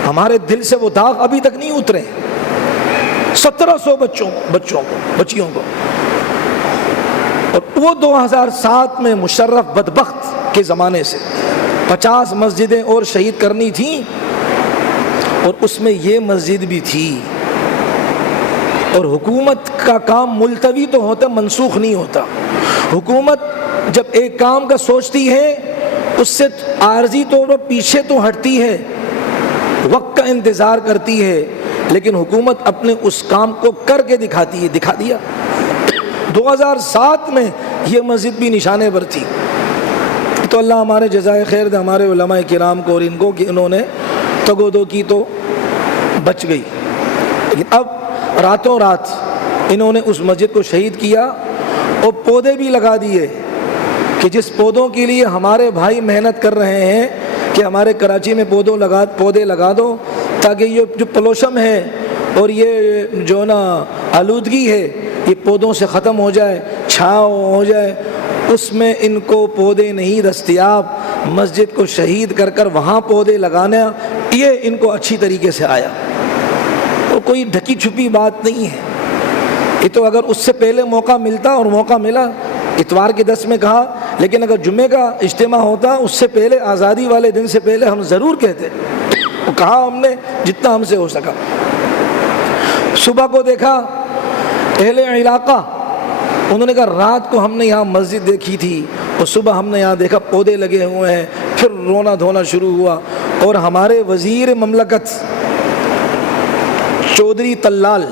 ہمارے دل سے وہ داغ ابھی تک نہیں اترے۔ 1700 بچیوں کو، اور وہ 2007 میں مشرف بدبخت کے زمانے سے 50 مسجدیں اور شہید کرنی تھیں، اور اس میں یہ مسجد بھی تھی۔ اور حکومت کا کام ملتوی تو ہوتا، منسوخ نہیں ہوتا۔ حکومت جب ایک کام کا سوچتی ہے، اس سے عارضی طور پر پیچھے تو ہٹتی ہے، وقت کا انتظار کرتی ہے، لیکن حکومت اپنے اس کام کو کر کے دکھاتی ہے۔ دکھا دیا 2007 میں یہ مسجد بھی نشانے پر تھی۔ تو اللہ ہمارے جزائے خیر دے ہمارے علماء کرام کو اور ان کو، کہ انہوں نے تگودو کی تو بچ گئی۔ لیکن اب راتوں رات انہوں نے اس مسجد کو شہید کیا، اور پودے بھی لگا دیے کہ جس پودوں کے لیے ہمارے بھائی محنت کر رہے ہیں کہ ہمارے کراچی میں پودے لگا دو، تاکہ یہ جو پولوشن ہے اور یہ جو نا آلودگی ہے یہ پودوں سے ختم ہو جائے، چھاؤں ہو جائے۔ اس میں ان کو پودے نہیں دستیاب، مسجد کو شہید کر وہاں پودے لگانا، یہ ان کو اچھی طریقے سے آیا۔ تو کوئی ڈھکی چھپی بات نہیں ہے، یہ تو اگر اس سے پہلے موقع ملتا، اور موقع ملا، اتوار کے 10 میں کہا، لیکن اگر جمعے کا اجتماع ہوتا اس سے پہلے، آزادی والے دن سے پہلے، ہم ضرور کہتے، وہ کہا ہم نے جتنا ہم سے ہو سکا۔ صبح کو دیکھا اہل علاقہ، انہوں نے کہا رات کو ہم نے یہاں مسجد دیکھی تھی، اور صبح ہم نے یہاں دیکھا پودے لگے ہوئے ہیں۔ پھر رونا دھونا شروع ہوا، اور ہمارے وزیر مملکت چودھری طلال،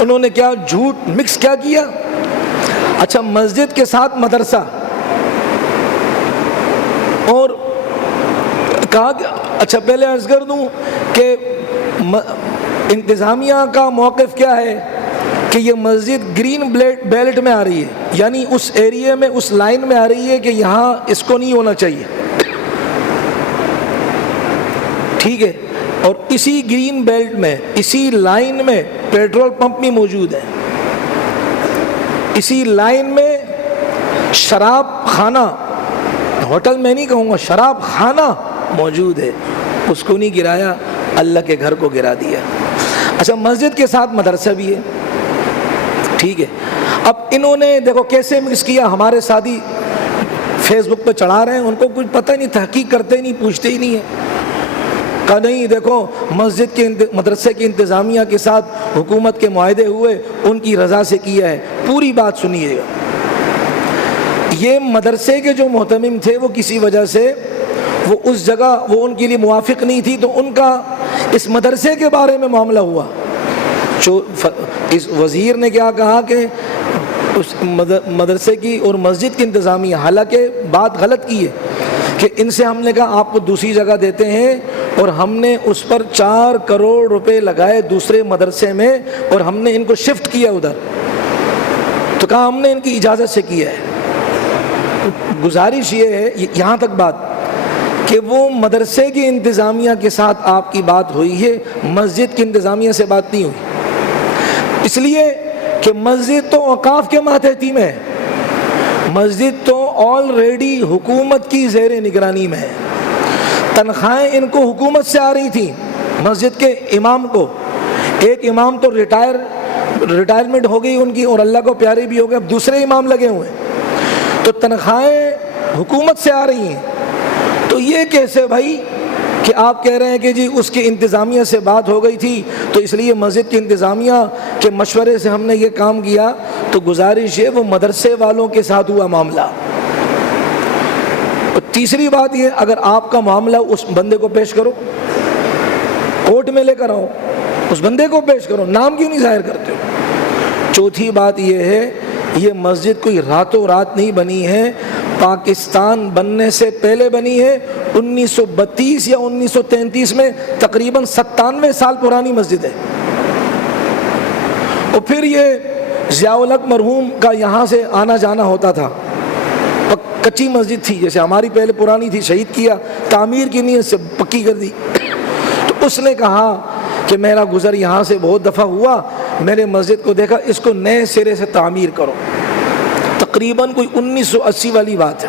انہوں نے کیا جھوٹ مکس کیا کیا، اچھا مسجد کے ساتھ مدرسہ، اور کہا کہ اچھا پہلے عرض کر دوں کہ انتظامیہ کا موقف کیا ہے کہ یہ مسجد گرین بیلٹ میں آ رہی ہے، یعنی اس ایریے میں، اس لائن میں آ رہی ہے کہ یہاں اس کو نہیں ہونا چاہیے، ٹھیک ہے۔ اور اسی گرین بیلٹ میں، اسی لائن میں پیٹرول پمپ بھی موجود ہے، اسی لائن میں شراب خانہ، ہوٹل میں نہیں کہوں گا، شراب خانہ موجود ہے، اس کو نہیں گرایا، اللہ کے گھر کو گرا دیا۔ اچھا مسجد کے ساتھ مدرسہ بھی ہے، ٹھیک ہے۔ اب انہوں نے دیکھو کیسے مکس کیا، ہمارے ساتھی فیس بک پہ چڑھا رہے ہیں، ان کو کچھ پتہ نہیں، تحقیق کرتے ہی نہیں، پوچھتے ہی نہیں ہیں۔ کہا نہیں دیکھو مسجد کے مدرسے کی انتظامیہ کے ساتھ حکومت کے معاہدے ہوئے، ان کی رضا سے کیا ہے۔ پوری بات سنیے گا۔ یہ مدرسے کے جو محتمم تھے، وہ کسی وجہ سے وہ اس جگہ وہ ان کے لیے موافق نہیں تھی، تو ان کا اس مدرسے کے بارے میں معاملہ ہوا۔ اس وزیر نے کیا کہا کہ اس مدرسے کی اور مسجد کی انتظامیہ، حالانکہ بات غلط کی ہے کہ ان سے ہم نے کہا آپ کو دوسری جگہ دیتے ہیں، اور ہم نے اس پر 4 کروڑ روپے لگائے دوسرے مدرسے میں، اور ہم نے ان کو شفٹ کیا ادھر، تو کہا ہم نے ان کی اجازت سے کیا ہے۔ گزارش یہ ہے یہاں تک بات کہ وہ مدرسے کی انتظامیہ کے ساتھ آپ کی بات ہوئی ہے، مسجد کی انتظامیہ سے بات نہیں ہوئی، اس لیے کہ مسجد تو اوقاف کے ماتحتی میں ہے، مسجد تو آلریڈی حکومت کی زیر نگرانی میں ہے، تنخواہیں ان کو حکومت سے آ رہی تھیں۔ مسجد کے امام کو، ایک امام تو ریٹائرمنٹ ہو گئی ان کی اور اللہ کو پیارے بھی ہو گئے، اب دوسرے امام لگے ہوئے ہیں، تو تنخواہیں حکومت سے آ رہی ہیں۔ تو یہ کیسے بھائی کہ آپ کہہ رہے ہیں کہ جی اس کی انتظامیہ سے بات ہو گئی تھی تو اس لیے مسجد کی انتظامیہ کے مشورے سے ہم نے یہ کام کیا؟ تو گزارش ہے وہ مدرسے والوں کے ساتھ ہوا معاملہ۔ اور تیسری بات یہ، اگر آپ کا معاملہ اس بندے کو پیش کرو، کورٹ میں لے کر آؤ، اس بندے کو پیش کرو، نام کیوں نہیں ظاہر کرتے ہو؟ چوتھی بات یہ ہے، یہ مسجد کوئی راتوں رات نہیں بنی ہے، پاکستان بننے سے پہلے بنی ہے، 1932 یا 1933 میں، تقریباً 97 سال پرانی مسجد ہے۔ اور پھر یہ ضیاء الحق مرحوم کا یہاں سے آنا جانا ہوتا تھا، کچی مسجد تھی، جیسے ہماری پہلے پرانی تھی، شہید کیا، تعمیر کی نیت سے پکی کر دی۔ تو اس نے کہا کہ میرا گزر یہاں سے بہت دفعہ ہوا، میں نے مسجد کو دیکھا، اس کو نئے سرے سے تعمیر کرو، تقریباً کوئی 1980 والی بات ہے،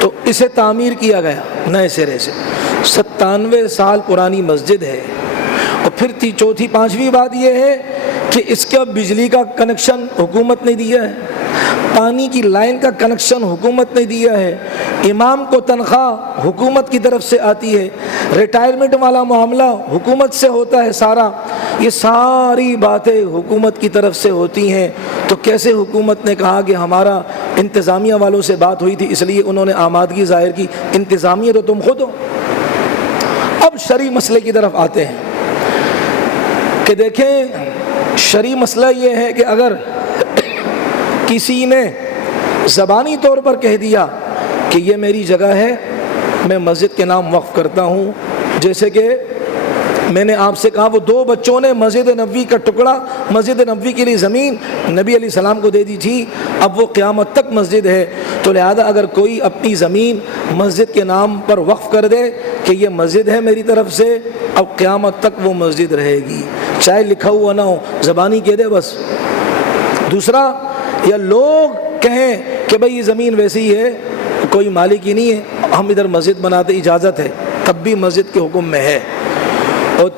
تو اسے تعمیر کیا گیا نئے سرے سے، 97 سال پرانی مسجد ہے۔ اور پھر چوتھی پانچویں بات یہ ہے کہ اس کا بجلی کا کنیکشن حکومت نے دیا ہے، پانی کی لائن کا کنیکشن حکومت نے دیا ہے، امام کو تنخواہ حکومت کی طرف سے آتی ہے، ریٹائرمنٹ والا معاملہ حکومت سے ہوتا ہے سارا، یہ ساری باتیں حکومت کی طرف سے ہوتی ہیں۔ تو کیسے حکومت نے کہا کہ ہمارا انتظامیہ والوں سے بات ہوئی تھی اس لیے انہوں نے آمادگی ظاہر کی؟ انتظامیہ تو تم خود ہو۔ اب شرعی مسئلے کی طرف آتے ہیں کہ دیکھیں، شرعی مسئلہ یہ ہے کہ اگر کسی نے زبانی طور پر کہہ دیا کہ یہ میری جگہ ہے، میں مسجد کے نام وقف کرتا ہوں، جیسے کہ میں نے آپ سے کہا وہ 2 بچوں نے مسجد نبوی کا ٹکڑا، مسجد نبوی کے لیے زمین نبی علیہ السلام کو دے دی تھی، اب وہ قیامت تک مسجد ہے، تو لہذا اگر کوئی اپنی زمین مسجد کے نام پر وقف کر دے کہ یہ مسجد ہے میری طرف سے، اب قیامت تک وہ مسجد رہے گی، چاہے لکھا ہوا نہ ہو، زبانی کہہ دے بس۔ دوسرا، یا لوگ کہیں کہ بھئی یہ زمین ویسی ہے، کوئی مالک ہی نہیں ہے، ہم ادھر مسجد بناتے، اجازت ہے، تب بھی مسجد کے حکم میں ہے۔ اور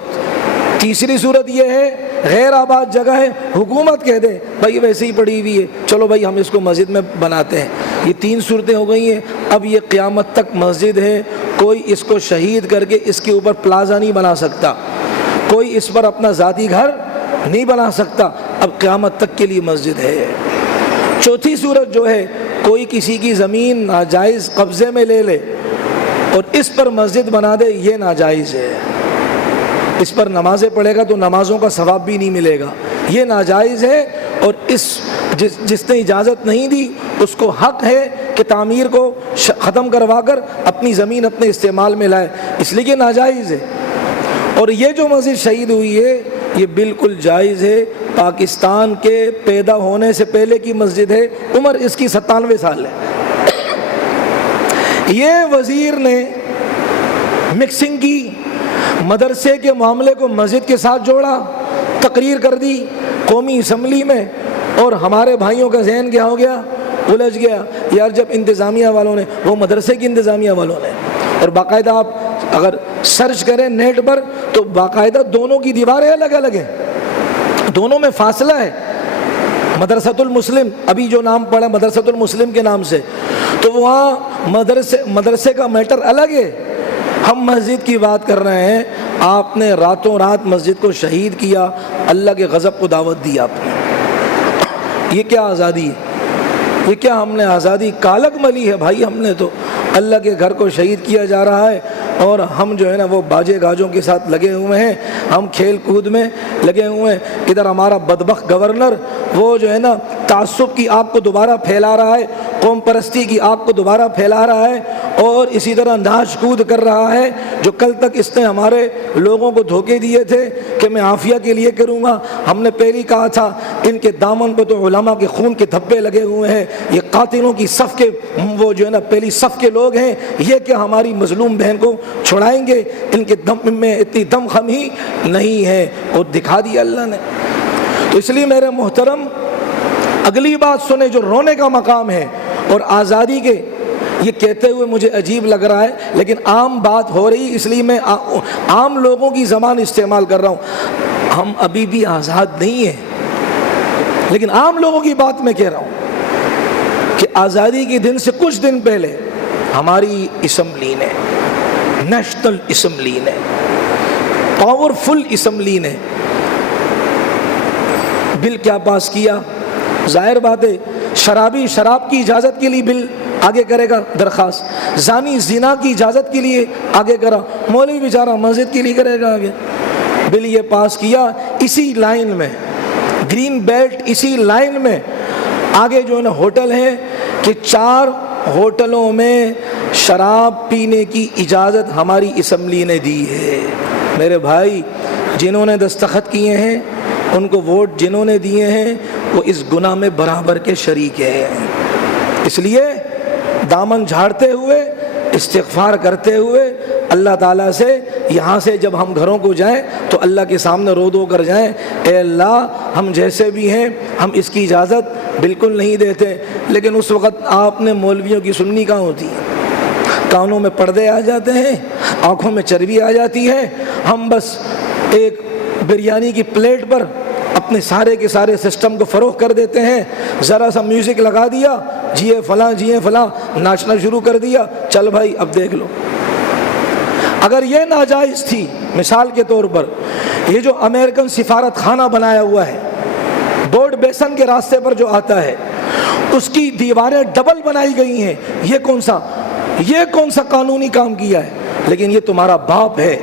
تیسری صورت یہ ہے، غیر آباد جگہ ہے، حکومت کہہ دے بھائی ویسے ہی پڑی ہوئی ہے، چلو بھائی ہم اس کو مسجد میں بناتے ہیں۔ یہ 3 صورتیں ہو گئی ہیں۔ اب یہ قیامت تک مسجد ہے، کوئی اس کو شہید کر کے اس کے اوپر پلازا نہیں بنا سکتا، کوئی اس پر اپنا ذاتی گھر نہیں بنا سکتا، اب قیامت تک کے لیے مسجد ہے۔ چوتھی صورت جو ہے، کوئی کسی کی زمین ناجائز قبضے میں لے لے اور اس پر مسجد بنا دے، یہ ناجائز ہے، اس پر نمازیں پڑھے گا تو نمازوں کا ثواب بھی نہیں ملے گا، یہ ناجائز ہے۔ اور جس نے اجازت نہیں دی اس کو حق ہے کہ تعمیر کو ختم کروا کر اپنی زمین اپنے استعمال میں لائے، اس لیے کہ ناجائز ہے۔ اور یہ جو مسجد شہید ہوئی ہے یہ بالکل جائز ہے، پاکستان کے پیدا ہونے سے پہلے کی مسجد ہے، عمر اس کی 97 سال ہے۔ یہ وزیر نے مکسنگ کی، مدرسے کے معاملے کو مسجد کے ساتھ جوڑا، تقریر کر دی قومی اسمبلی میں، اور ہمارے بھائیوں کا ذہن کیا ہو گیا، الجھ گیا یار، جب انتظامیہ والوں نے، وہ مدرسے کی انتظامیہ والوں نے، اور باقاعدہ آپ اگر سرچ کریں نیٹ پر تو باقاعدہ دونوں کی دیواریں الگ الگ ہیں، دونوں میں فاصلہ ہے۔ مدرسۃ المسلم، ابھی جو نام پڑا مدرسۃ المسلم کے نام سے، تو وہاں مدرسے کا میٹر الگ ہے، ہم مسجد کی بات کر رہے ہیں۔ آپ نے راتوں رات مسجد کو شہید کیا، اللہ کے غضب کو دعوت دی آپ نے، یہ کیا آزادی ہے؟ یہ کیا ہم نے آزادی کالک ملی ہے بھائی؟ ہم نے تو اللہ کے گھر کو شہید کیا جا رہا ہے اور ہم جو ہے نا وہ باجے گاجوں کے ساتھ لگے ہوئے ہیں، ہم کھیل کود میں لگے ہوئے ہیں۔ ادھر ہمارا بدبخت گورنر وہ جو ہے نا تعصب کی آگ کو دوبارہ پھیلا رہا ہے، قوم پرستی کی آگ کو دوبارہ پھیلا رہا ہے، اور اسی طرح ناش کود کر رہا ہے جو کل تک اس نے ہمارے لوگوں کو دھوکے دیے تھے کہ میں عافیہ کے لیے کروں گا۔ ہم نے پہلی کہا تھا ان کے دامن پہ تو علماء کے خون کے دھبے لگے ہوئے ہیں، یہ قاتلوں کی صف کے وہ جو ہے نا پہلی صف کے لوگ ہیں، یہ کہ ہماری مظلوم بہن کو چھڑائیں گے، ان کے دم میں اتنی دم خم ہی نہیں ہے، اور دکھا دیا اللہ نے۔ تو اس لیے میرے محترم اگلی بات سنیں جو رونے کا مقام ہے، اور آزادی کے یہ کہتے ہوئے مجھے عجیب لگ رہا ہے لیکن عام بات ہو رہی، اس لیے میں عام لوگوں کی زبان استعمال کر رہا ہوں۔ ہم ابھی بھی آزاد نہیں ہیں، لیکن عام لوگوں کی بات میں کہہ رہا ہوں کہ آزادی کے دن سے کچھ دن پہلے ہماری اسمبلی نے، نیشنل اسمبلی نے، پاورفل اسمبلی نے بل کیا پاس کیا؟ ظاہر بات ہے شرابی شراب کی اجازت کے لیے بل آگے کرے گا درخواست، زانی زنا کی اجازت کے لیے آگے کرا، مولوی بیچارہ مسجد کے لیے کرے گا آگے۔ بل یہ پاس کیا اسی لائن میں، گرین بیلٹ اسی لائن میں آگے جو ہے نا ہوٹل ہیں کہ 4 ہوٹلوں میں شراب پینے کی اجازت ہماری اسمبلی نے دی ہے۔ میرے بھائی جنہوں نے دستخط کیے ہیں، ان کو ووٹ جنہوں نے دیے ہیں، وہ اس گناہ میں برابر کے شریک ہیں۔ اس لیے دامن جھاڑتے ہوئے، استغفار کرتے ہوئے اللہ تعالیٰ سے یہاں سے جب ہم گھروں کو جائیں تو اللہ کے سامنے رو دو کر جائیں، اے اللہ ہم جیسے بھی ہیں ہم اس کی اجازت بالکل نہیں دیتے۔ لیکن اس وقت آپ نے مولویوں کی سننی کہاں ہوتی ہے؟ کانوں میں پردے آ جاتے ہیں، آنکھوں میں چربی آ جاتی ہے، ہم بس ایک بریانی کی پلیٹ پر اپنے سارے کے سارے سسٹم کو فروغ کر دیتے ہیں، ذرا سا میوزک لگا دیا، جیے فلاں جیے فلاں، ناچنا شروع کر دیا، چل بھائی اب دیکھ لو۔ اگر یہ ناجائز تھی، مثال کے طور پر یہ جو امریکن سفارت خانہ بنایا ہوا ہے بورڈ بیسن کے راستے پر جو آتا ہے، اس کی دیواریں ڈبل بنائی گئی ہیں، یہ کون سا قانونی کام کیا ہے؟ لیکن یہ تمہارا باپ ہے،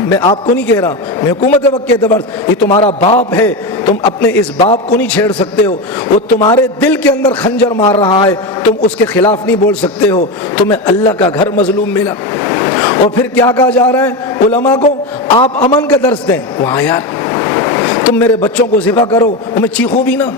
میں آپ کو نہیں کہہ رہا، میں حکومت وقت کے اعتبار سے، یہ تمہارا باپ ہے، تم اپنے اس باپ کو نہیں چھیڑ سکتے ہو، وہ تمہارے دل کے اندر خنجر مار رہا ہے، تم اس کے خلاف نہیں بول سکتے ہو، تمہیں اللہ کا گھر مظلوم ملا۔ اور پھر کیا کہا جا رہا ہے علماء کو؟ آپ امن کا درس دیں۔ وہاں یار تم میرے بچوں کو ذبح کرو، میں چیخوں بھی نہ،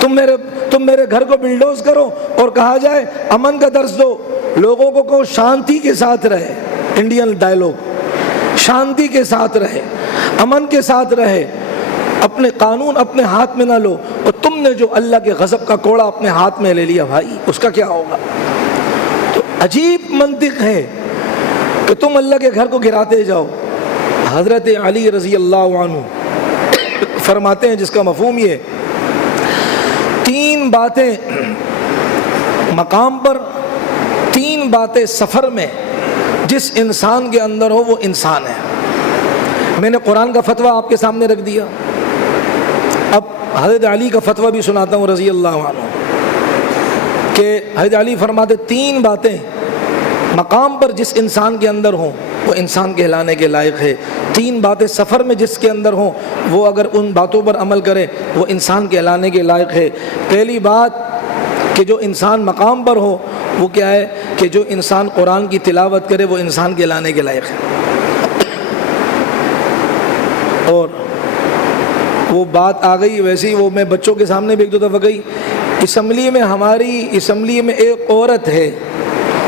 تم میرے گھر کو بلڈوز کرو اور کہا جائے امن کا درس دو، لوگوں کو کہو شانتی کے ساتھ رہے، انڈین ڈائیلاگ، شانتی کے ساتھ رہے، امن کے ساتھ رہے، اپنے قانون اپنے ہاتھ میں نہ لو، اور تم نے جو اللہ کے غضب کا کوڑا اپنے ہاتھ میں لے لیا بھائی، اس کا کیا ہوگا؟ تو عجیب منطق ہے کہ تم اللہ کے گھر کو گراتے جاؤ۔ حضرت علی رضی اللہ عنہ فرماتے ہیں، جس کا مفہوم یہ 3 باتیں مقام پر، 3 باتیں سفر میں جس انسان کے اندر ہو وہ انسان ہے۔ میں نے قرآن کا فتویٰ آپ کے سامنے رکھ دیا، اب حضرت علی کا فتویٰ بھی سناتا ہوں رضی اللہ عنہ، کہ حضرت علی فرماتے 3 باتیں مقام پر جس انسان کے اندر ہوں وہ انسان کہلانے کے لائق ہے، 3 باتیں سفر میں جس کے اندر ہوں وہ اگر ان باتوں پر عمل کرے وہ انسان کہلانے کے لائق ہے۔ پہلی بات کہ جو انسان مقام پر ہو وہ کیا ہے کہ جو انسان قرآن کی تلاوت کرے وہ انسان کہلانے کے لائق ہے۔ اور وہ بات آ گئی ویسے ہی، وہ میں بچوں کے سامنے بھی ایک 2 دفعہ گئی، اسمبلی میں، ہماری اسمبلی میں ایک عورت ہے،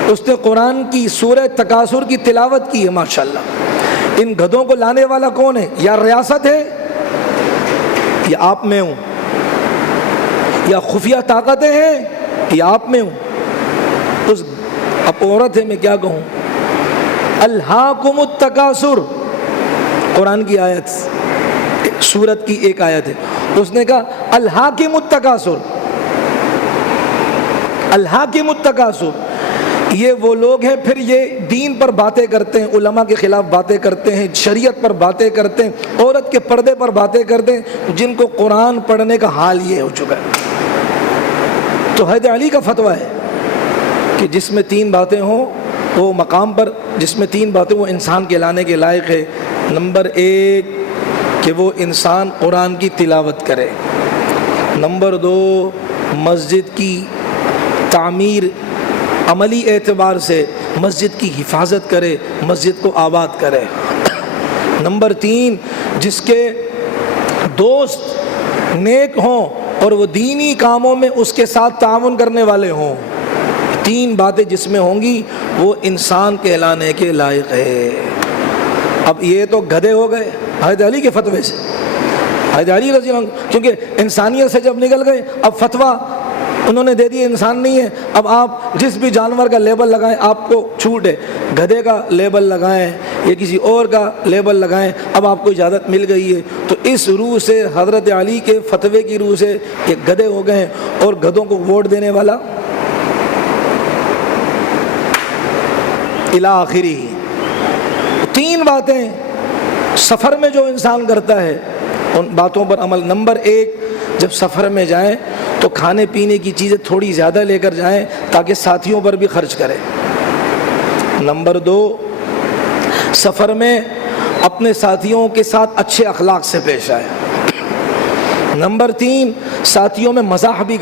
اس نے قرآن کی سورہ تکاثر کی تلاوت کی ہے، ماشاءاللہ۔ ان گدھوں کو لانے والا کون ہے؟ یا ریاست ہے یا آپ میں ہوں، یا خفیہ طاقتیں ہیں یا آپ میں ہوں۔ اس اب عورت ہے، میں کیا کہوں، الہاکم التکاثر، قرآن کی آیت، سورت کی ایک آیت ہے، اس نے کہا الہاکم التکاثر، الہاکم التکاثر۔ یہ وہ لوگ ہیں پھر یہ دین پر باتیں کرتے ہیں، علماء کے خلاف باتیں کرتے ہیں، شریعت پر باتیں کرتے ہیں، عورت کے پردے پر باتیں کرتے ہیں، جن کو قرآن پڑھنے کا حال یہ ہو چکا ہے۔ تو حضرت علی کا فتویٰ ہے کہ جس میں 3 باتیں ہوں وہ مقام پر، جس میں 3 باتیں وہ انسان کہلانے کے لائق ہے۔ نمبر 1 کہ وہ انسان قرآن کی تلاوت کرے، نمبر 2 مسجد کی تعمیر عملی اعتبار سے مسجد کی حفاظت کرے، مسجد کو آباد کرے۔ نمبر 3 جس کے دوست نیک ہوں اور وہ دینی کاموں میں اس کے ساتھ تعاون کرنے والے ہوں۔ 3 باتیں جس میں ہوں گی وہ انسان کہلانے کے لائق ہے۔ اب یہ تو گدھے ہو گئے حضرت علی کے فتوے سے، حضرت علی رضی اللہ عنہ کیونکہ انسانیت سے جب نکل گئے، اب فتویٰ انہوں نے دے دیا انسان نہیں ہے، اب آپ جس بھی جانور کا لیبل لگائیں آپ کو چھوٹ ہے، گدھے کا لیبل لگائیں یا کسی اور کا لیبل لگائیں، اب آپ کو اجازت مل گئی ہے۔ تو اس روح سے حضرت علی کے فتوے کی روح سے یہ گدھے ہو گئے ہیں، اور گدھوں کو ووٹ دینے والا الی آخری۔ 3 باتیں سفر میں جو انسان کرتا ہے ان باتوں پر عمل۔ نمبر 1 جب سفر میں جائیں تو کھانے پینے کی چیزیں تھوڑی زیادہ لے کر جائیں تاکہ ساتھیوں پر بھی خرچ کریں۔ نمبر 2 سفر میں اپنے ساتھیوں کے ساتھ اچھے اخلاق سے پیش آئے۔ نمبر 3 ساتھیوں میں مزاح بھی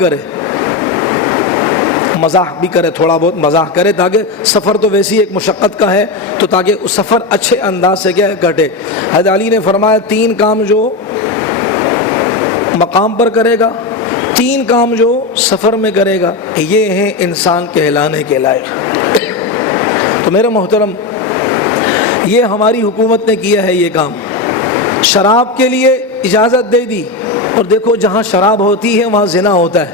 کرے، تھوڑا بہت مزاح کرے، تاکہ سفر تو ویسی ایک مشقت کا ہے تو تاکہ سفر اچھے انداز سے کیا کٹے۔ حضرت علی نے فرمایا 3 کام جو مقام پر کرے گا، 3 کام جو سفر میں کرے گا، یہ ہیں انسان کہلانے کے لائق۔ تو میرے محترم، یہ ہماری حکومت نے کیا ہے یہ کام۔ شراب کے لیے اجازت دے دی، اور دیکھو جہاں شراب ہوتی ہے وہاں زنا ہوتا ہے۔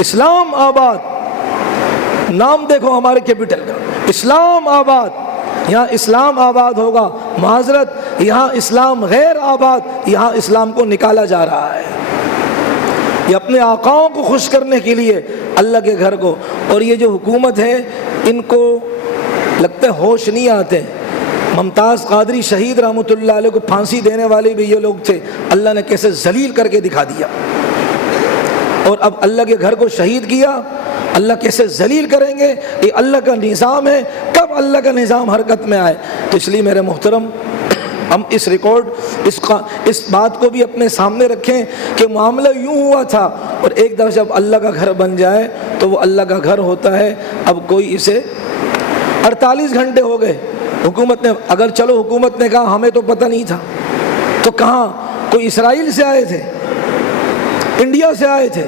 اسلام آباد نام دیکھو ہمارے کیپٹل کا، اسلام آباد، یہاں اسلام آباد ہوگا، معذرت یہاں اسلام غیر آباد، یہاں اسلام کو نکالا جا رہا ہے۔ یہ اپنے آقاؤں کو خوش کرنے کے لیے اللہ کے گھر کو، اور یہ جو حکومت ہے ان کو لگتا ہے ہوش نہیں آتے۔ ممتاز قادری شہید رحمۃ اللہ علیہ کو پھانسی دینے والے بھی یہ لوگ تھے، اللہ نے کیسے ذلیل کر کے دکھا دیا، اور اب اللہ کے گھر کو شہید کیا، اللہ کیسے ذلیل کریں گے، یہ اللہ کا نظام ہے، کب اللہ کا نظام حرکت میں آئے۔ تو اس لیے میرے محترم، ہم اس ریکارڈ اس بات کو بھی اپنے سامنے رکھیں کہ معاملہ یوں ہوا تھا، اور ایک دفعہ جب اللہ کا گھر بن جائے تو وہ اللہ کا گھر ہوتا ہے۔ اب کوئی اسے 48 گھنٹے ہو گئے حکومت نے، اگر چلو حکومت نے کہا ہمیں تو پتہ نہیں تھا، تو کہاں کوئی اسرائیل سے آئے تھے، انڈیا سے آئے تھے،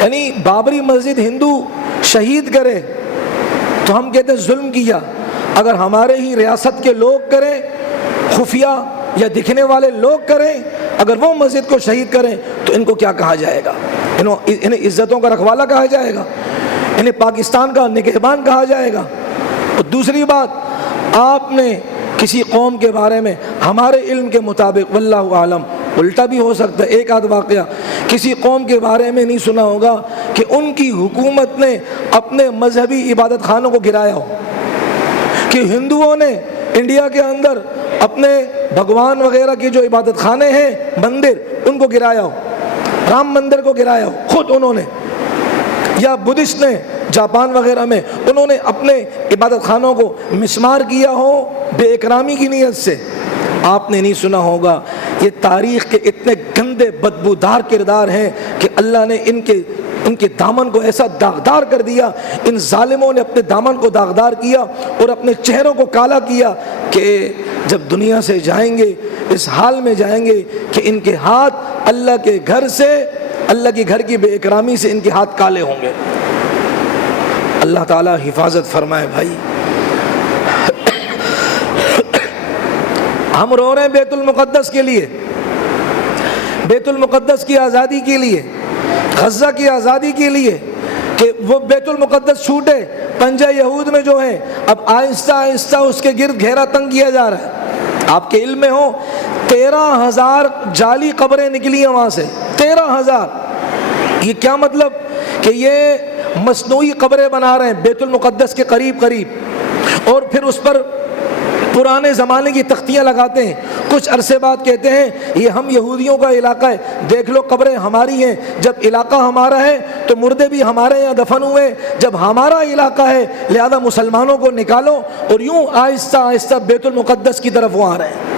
یعنی بابری مسجد ہندو شہید کرے تو ہم کہتے ہیں ظلم کیا، اگر ہمارے ہی ریاست کے لوگ کریں، خفیہ یا دکھنے والے لوگ کریں، اگر وہ مسجد کو شہید کریں تو ان کو کیا کہا جائے گا؟ انہیں عزتوں کا رکھوالا کہا جائے گا، انہیں پاکستان کا نگہبان کہا جائے گا۔ اور دوسری بات، آپ نے کسی قوم کے بارے میں ہمارے علم کے مطابق واللہ عالم الٹا بھی ہو سکتا ہے، ایک آدھ واقعہ کسی قوم کے بارے میں نہیں سنا ہوگا کہ ان کی حکومت نے اپنے مذہبی عبادت خانوں کو گرایا ہو، کہ ہندوؤں نے انڈیا کے اندر اپنے بھگوان وغیرہ کی جو عبادت خانے ہیں، مندر، ان کو گرایا ہو، رام مندر کو گرایا ہو خود انہوں نے، یا بدھسٹ نے جاپان وغیرہ میں انہوں نے اپنے عبادت خانوں کو مسمار کیا ہو بے اکرامی کی نیت سے۔ آپ نے نہیں سنا ہوگا، یہ تاریخ کے اتنے گندے بدبودار کردار ہیں کہ اللہ نے ان کے دامن کو ایسا داغدار کر دیا، ان ظالموں نے اپنے دامن کو داغدار کیا اور اپنے چہروں کو کالا کیا کہ جب دنیا سے جائیں گے اس حال میں جائیں گے کہ ان کے ہاتھ اللہ کے گھر سے، اللہ کے گھر کی بے اکرامی سے ان کے ہاتھ کالے ہوں گے۔ اللہ تعالیٰ حفاظت فرمائے بھائی۔ ہم رو رہے ہیں بیت المقدس کے لیے، بیت المقدس کی آزادی کے لیے، غزہ کی آزادی کے لیے، کہ وہ بیت المقدس چھوٹے، پنجہ یہود میں جو ہیں اب آہستہ آہستہ اس کے گرد گھیرا تنگ کیا جا رہا ہے۔ آپ کے علم میں ہو 13,000 جعلی قبریں نکلی ہیں وہاں سے، 13,000۔ یہ کیا مطلب کہ یہ مصنوعی قبریں بنا رہے ہیں بیت المقدس کے قریب قریب، اور پھر اس پر پرانے زمانے کی تختیاں لگاتے ہیں۔ کچھ عرصے بعد کہتے ہیں یہ ہم یہودیوں کا علاقہ ہے، دیکھ لو قبریں ہماری ہیں۔ جب علاقہ ہمارا ہے تو مردے بھی ہمارے یہاں دفن ہوئے، جب ہمارا علاقہ ہے لہذا مسلمانوں کو نکالو، اور یوں آہستہ آہستہ بیت المقدس کی طرف وہ آ رہے ہیں۔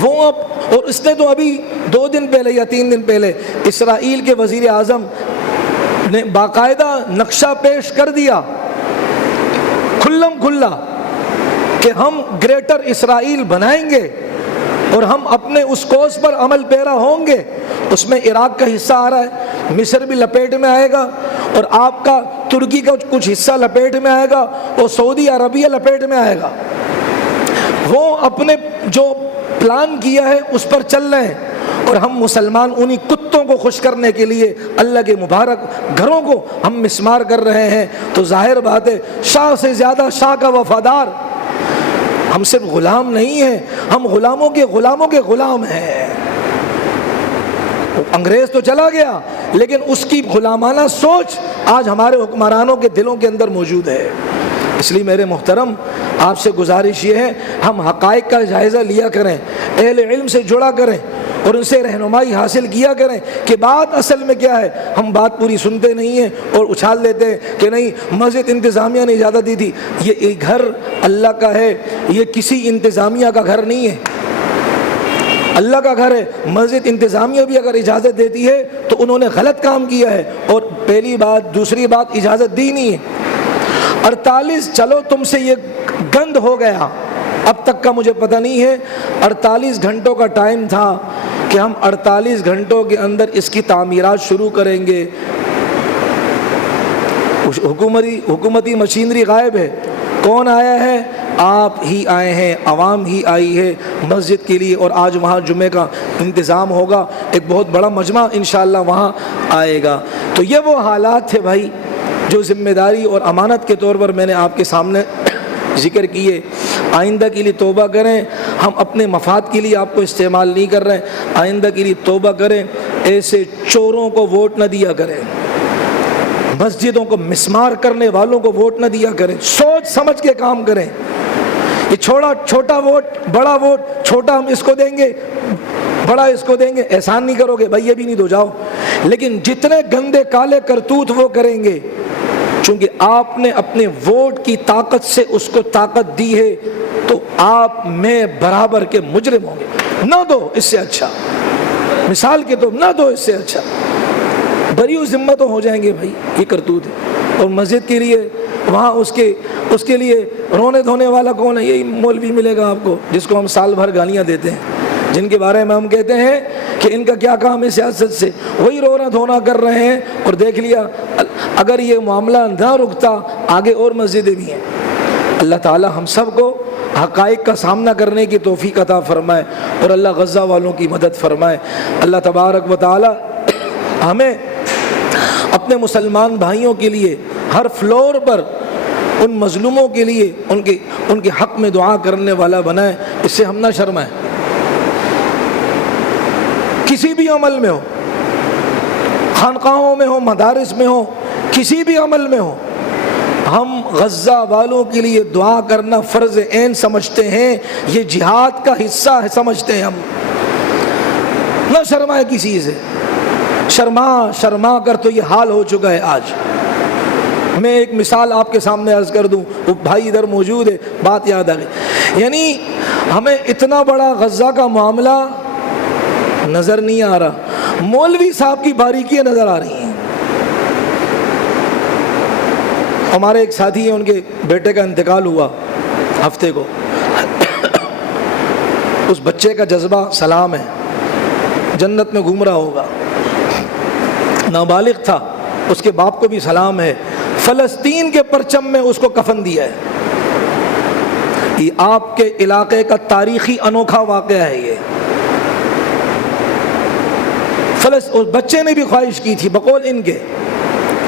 وہ اب اور اس نے تو ابھی 2 دن پہلے یا 3 دن پہلے اسرائیل کے وزیر اعظم نے باقاعدہ نقشہ پیش کر دیا کھلم کھلا کہ ہم گریٹر اسرائیل بنائیں گے اور ہم اپنے اس کوس پر عمل پیرا ہوں گے. اس میں عراق کا حصہ آ رہا ہے, مصر بھی لپیٹ میں آئے گا, اور آپ کا ترکی کا کچھ حصہ لپیٹ میں آئے گا, اور سعودی عربیہ لپیٹ میں آئے گا. وہ اپنے جو پلان کیا ہے اس پر چل رہے ہیں, اور ہم مسلمان انہی کتوں کو خوش کرنے کے لیے اللہ کے مبارک گھروں کو ہم مسمار کر رہے ہیں. تو ظاہر بات ہے شاہ سے زیادہ شاہ کا وفادار. ہم صرف غلام نہیں ہیں, ہم غلاموں کے غلام ہیں. انگریز تو چلا گیا, لیکن اس کی غلامانہ سوچ آج ہمارے حکمرانوں کے دلوں کے اندر موجود ہے. اس لیے میرے محترم آپ سے گزارش یہ ہے, ہم حقائق کا جائزہ لیا کریں, اہل علم سے جڑا کریں, اور ان سے رہنمائی حاصل کیا کریں کہ بات اصل میں کیا ہے. ہم بات پوری سنتے نہیں ہیں اور اچھال دیتے ہیں کہ نہیں مسجد انتظامیہ نے اجازت دی تھی. یہ گھر اللہ کا ہے, یہ کسی انتظامیہ کا گھر نہیں ہے, اللہ کا گھر ہے. مسجد انتظامیہ بھی اگر اجازت دیتی ہے تو انہوں نے غلط کام کیا ہے. اور پہلی بات, دوسری بات, اجازت دی نہیں ہے. 48 چلو تم سے یہ گند ہو گیا, اب تک کا مجھے پتہ نہیں ہے. 48 گھنٹوں کا ٹائم تھا کہ ہم 48 گھنٹوں کے اندر اس کی تعمیرات شروع کریں گے. حکومتی مشینری غائب ہے. کون آیا ہے؟ آپ ہی آئے ہیں, عوام ہی آئی ہے مسجد کے لیے. اور آج وہاں جمعے کا انتظام ہوگا, ایک بہت بڑا مجمع انشاءاللہ وہاں آئے گا. تو یہ وہ حالات تھے بھائی جو ذمہ داری اور امانت کے طور پر میں نے آپ کے سامنے ذکر کیے. آئندہ کے لیے توبہ کریں. ہم اپنے مفاد کے لیے آپ کو استعمال نہیں کر رہے ہیں, آئندہ کے لیے توبہ کریں. ایسے چوروں کو ووٹ نہ دیا کریں, مسجدوں کو مسمار کرنے والوں کو ووٹ نہ دیا کریں. سوچ سمجھ کے کام کریں. یہ چھوٹا ووٹ, بڑا ووٹ, چھوٹا ہم اس کو دیں گے, بڑا اس کو دیں گے, احسان نہیں کرو گے بھائی, یہ بھی نہیں دو جاؤ. لیکن جتنے گندے کالے کرتوت وہ کریں گے, چونکہ آپ نے اپنے ووٹ کی طاقت سے اس کو طاقت دی ہے, تو آپ میں برابر کے مجرم ہوں گے. نہ دو اس سے اچھا, مثال کے تو نہ دو اس سے اچھا, بری و ذمہ تو ہو جائیں گے بھائی. یہ کرتوت ہے. اور مسجد کے لیے وہاں اس کے لیے رونے دھونے والا کون ہے؟ یہی مولوی ملے گا آپ کو جس کو ہم سال بھر گالیاں دیتے ہیں, جن کے بارے میں ہم کہتے ہیں کہ ان کا کیا کام ہے سیاست سے. وہی رونا دھونا کر رہے ہیں. اور دیکھ لیا اگر یہ معاملہ نہ رکتا آگے اور مسجدیں بھی ہیں. اللہ تعالی ہم سب کو حقائق کا سامنا کرنے کی توفیق عطا فرمائے, اور اللہ غزہ والوں کی مدد فرمائے. اللہ تبارک و تعالی ہمیں اپنے مسلمان بھائیوں کے لیے ہر فلور پر ان مظلوموں کے لیے ان کے حق میں دعا کرنے والا بنائے. اس سے ہم نہ شرمائیں, کسی بھی عمل میں ہو, خانقاہوں میں ہو, مدارس میں ہو, کسی بھی عمل میں ہو. ہم غزہ والوں کے لیے دعا کرنا فرض عین سمجھتے ہیں, یہ جہاد کا حصہ ہے سمجھتے ہیں ہم. نہ شرمائے کسی سے. شرما کر تو یہ حال ہو چکا ہے آج. میں ایک مثال آپ کے سامنے عرض کر دوں, وہ بھائی ادھر موجود ہے, بات یاد آ گئی. یعنی ہمیں اتنا بڑا غزہ کا معاملہ نظر نہیں آ رہا, مولوی صاحب کی باریکیاں نظر آ رہی ہیں. ہمارے ایک ساتھی ہیں, ان کے بیٹے کا انتقال ہوا ہفتے کو. اس بچے کا جذبہ سلام ہے, جنت میں گھوم رہا ہوگا, نابالغ تھا, اس کے باپ کو بھی سلام ہے. فلسطین کے پرچم میں اس کو کفن دیا ہے. یہ آپ کے علاقے کا تاریخی انوکھا واقعہ ہے. یہ اس بچے نے بھی خواہش کی تھی بقول ان کے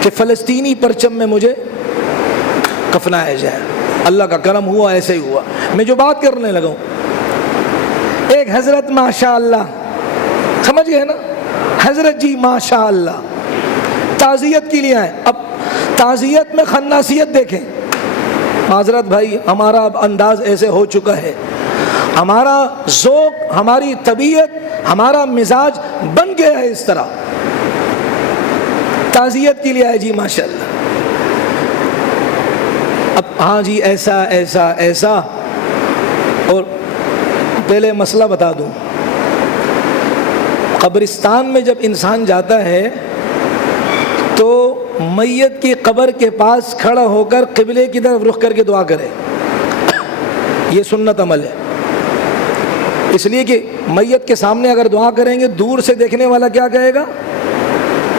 کہ فلسطینی پرچم میں مجھے کفنایا جائے. اللہ کا کرم ہوا, ایسے ہی ہوا. میں جو بات کرنے لگا ہوں, ایک حضرت ماشاء اللہ, سمجھ گئے نا, حضرت جی ماشاء اللہ تعزیت کے لیے آئے. اب تعزیت میں خناسیت دیکھیں. معذرت بھائی, ہمارا اب انداز ایسے ہو چکا ہے, ہمارا ذوق, ہماری طبیعت, ہمارا مزاج بن گیا ہے اس طرح. تعزیت کے لیے آئے جی ماشاء اللہ. اب ہاں جی ایسا ایسا ایسا. اور پہلے مسئلہ بتا دوں, قبرستان میں جب انسان جاتا ہے تو میت کی قبر کے پاس کھڑا ہو کر قبلے کی طرف رخ کر کے دعا کرے. یہ سنت عمل ہے. اس لیے کہ میت کے سامنے اگر دعا کریں گے دور سے دیکھنے والا کیا کہے گا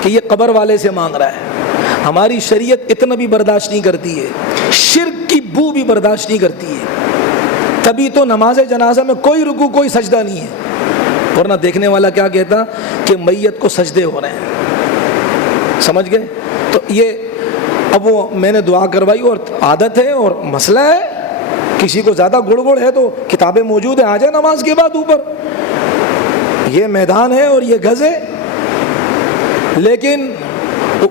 کہ یہ قبر والے سے مانگ رہا ہے. ہماری شریعت اتنا بھی برداشت نہیں کرتی ہے, شرک کی بو بھی برداشت نہیں کرتی ہے. تبھی تو نماز جنازہ میں کوئی رکوع کوئی سجدہ نہیں ہے, ورنہ دیکھنے والا کیا کہتا کہ میت کو سجدے ہو رہے ہیں. سمجھ گئے؟ تو یہ اب وہ میں نے دعا کروائی اور عادت ہے اور مسئلہ ہے, کسی کو زیادہ گڑ ہے تو کتابیں موجود ہیں, آ جائے نماز کے بعد اوپر. یہ میدان ہے اور یہ گز ہے. لیکن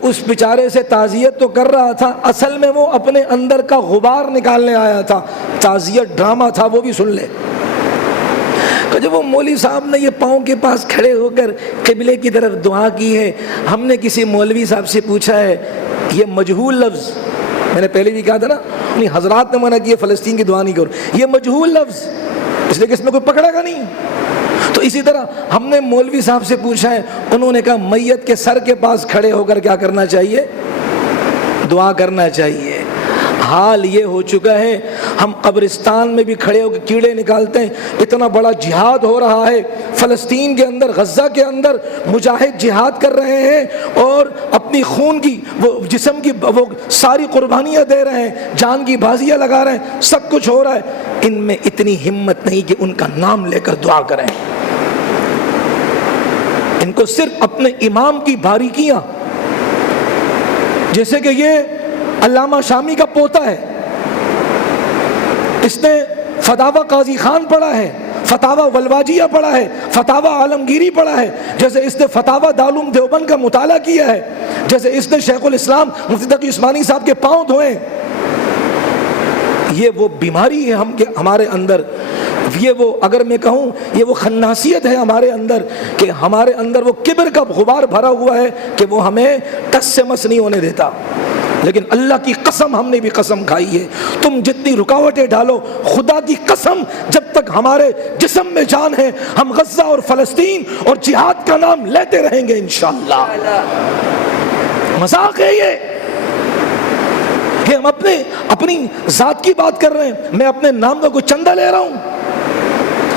اس بیچارے سے تعزیت تو کر رہا تھا, اصل میں وہ اپنے اندر کا غبار نکالنے آیا تھا. تعزیت ڈرامہ تھا, وہ بھی سن لے. تو جب وہ مولوی صاحب نے یہ پاؤں کے پاس کھڑے ہو کر قبلے کی طرف دعا کی ہے, ہم نے کسی مولوی صاحب سے پوچھا ہے یہ مجہول لفظ, میں نے پہلے بھی کہا تھا نا, حضرات نے منع کیا فلسطین کی دعا نہیں کرو, یہ مجہول لفظ اس لیے کہ اس میں کوئی پکڑے گا نہیں. تو اسی طرح ہم نے مولوی صاحب سے پوچھا ہے, انہوں نے کہا میت کے سر کے پاس کھڑے ہو کر کیا کرنا چاہیے, دعا کرنا چاہیے. حال یہ ہو چکا ہے ہم قبرستان میں بھی کھڑے ہو کے کیڑے نکالتے ہیں. اتنا بڑا جہاد ہو رہا ہے فلسطین کے اندر, غزہ کے اندر مجاہد جہاد کر رہے ہیں اور اپنی خون کی وہ جسم کی وہ ساری قربانیاں دے رہے ہیں, جان کی بازیاں لگا رہے ہیں, سب کچھ ہو رہا ہے. ان میں اتنی ہمت نہیں کہ ان کا نام لے کر دعا کریں. ان کو صرف اپنے امام کی باریکیاں, جیسے کہ یہ علامہ شامی کا پوتا ہے, اس نے فتاوی قاضی خان پڑھا ہے, فتاوی ولواجیہ پڑھا ہے, فتاوی عالمگیری پڑھا ہے, جیسے اس نے فتاوی دارالعلوم دیوبند کا مطالعہ کیا ہے, جیسے اس نے شیخ الاسلام مفتی تقی عثمانی صاحب کے پاؤں دھوئے. یہ وہ بیماری ہے ہمارے اندر, یہ وہ اگر میں کہوں یہ وہ خناسیت ہے ہمارے اندر کہ ہمارے اندر وہ کبر کا غبار بھرا ہوا ہے کہ وہ ہمیں ٹس سے مس نہیں ہونے دیتا. لیکن اللہ کی قسم ہم نے بھی قسم کھائی ہے, تم جتنی رکاوٹیں ڈالو, خدا کی قسم جب تک ہمارے جسم میں جان ہے ہم غزہ اور فلسطین اور جہاد کا نام لیتے رہیں گے انشاءاللہ. مذاق ہے یہ کہ ہم اپنی ذات کی بات کر رہے ہیں, میں اپنے نام کا کوئی چندہ لے رہا ہوں,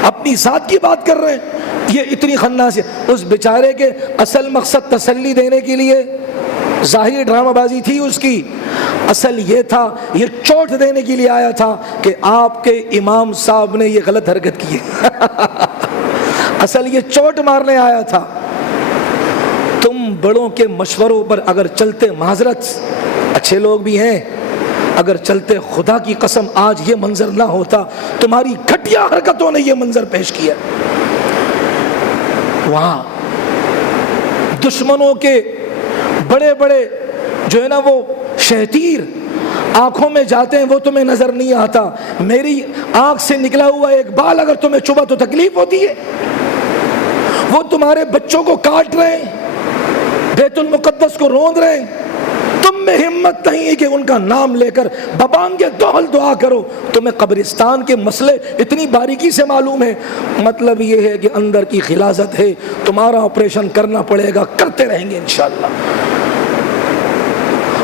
اپنی ذات کی بات کر رہے ہیں. یہ اتنی خناس ہے. اس بیچارے کے اصل مقصد تسلی دینے کے لیے ظاہری ڈرامہ بازی تھی اس کی, اصل یہ تھا یہ چوٹ دینے کے لیے آیا تھا کہ آپ کے امام صاحب نے یہ غلط حرکت کی ہے. اصل یہ چوٹ مارنے آیا تھا. تم بڑوں کے مشوروں پر اگر چلتے, معذرت اچھے لوگ بھی ہیں, اگر چلتے خدا کی قسم آج یہ منظر نہ ہوتا. تمہاری گھٹیا حرکتوں نے یہ منظر پیش کیا. وہاں دشمنوں کے بڑے بڑے جو ہے نا وہ شہتیر آنکھوں میں جاتے ہیں, وہ تمہیں نظر نہیں آتا. میری آنکھ سے نکلا ہوا ایک بال اگر تمہیں چبھا تو تکلیف ہوتی ہے. وہ تمہارے بچوں کو کاٹ رہے ہیں, بیت المقدس کو روند رہے ہیں, تم میں ہمت نہیں ہے کہ ان کا نام لے کر ببانگے دوہل دعا کرو. تمہیں قبرستان کے مسئلے اتنی باریکی سے معلوم ہے. مطلب یہ ہے کہ اندر کی غلاظت ہے, تمہارا آپریشن کرنا پڑے گا, کرتے رہیں گے انشاءاللہ.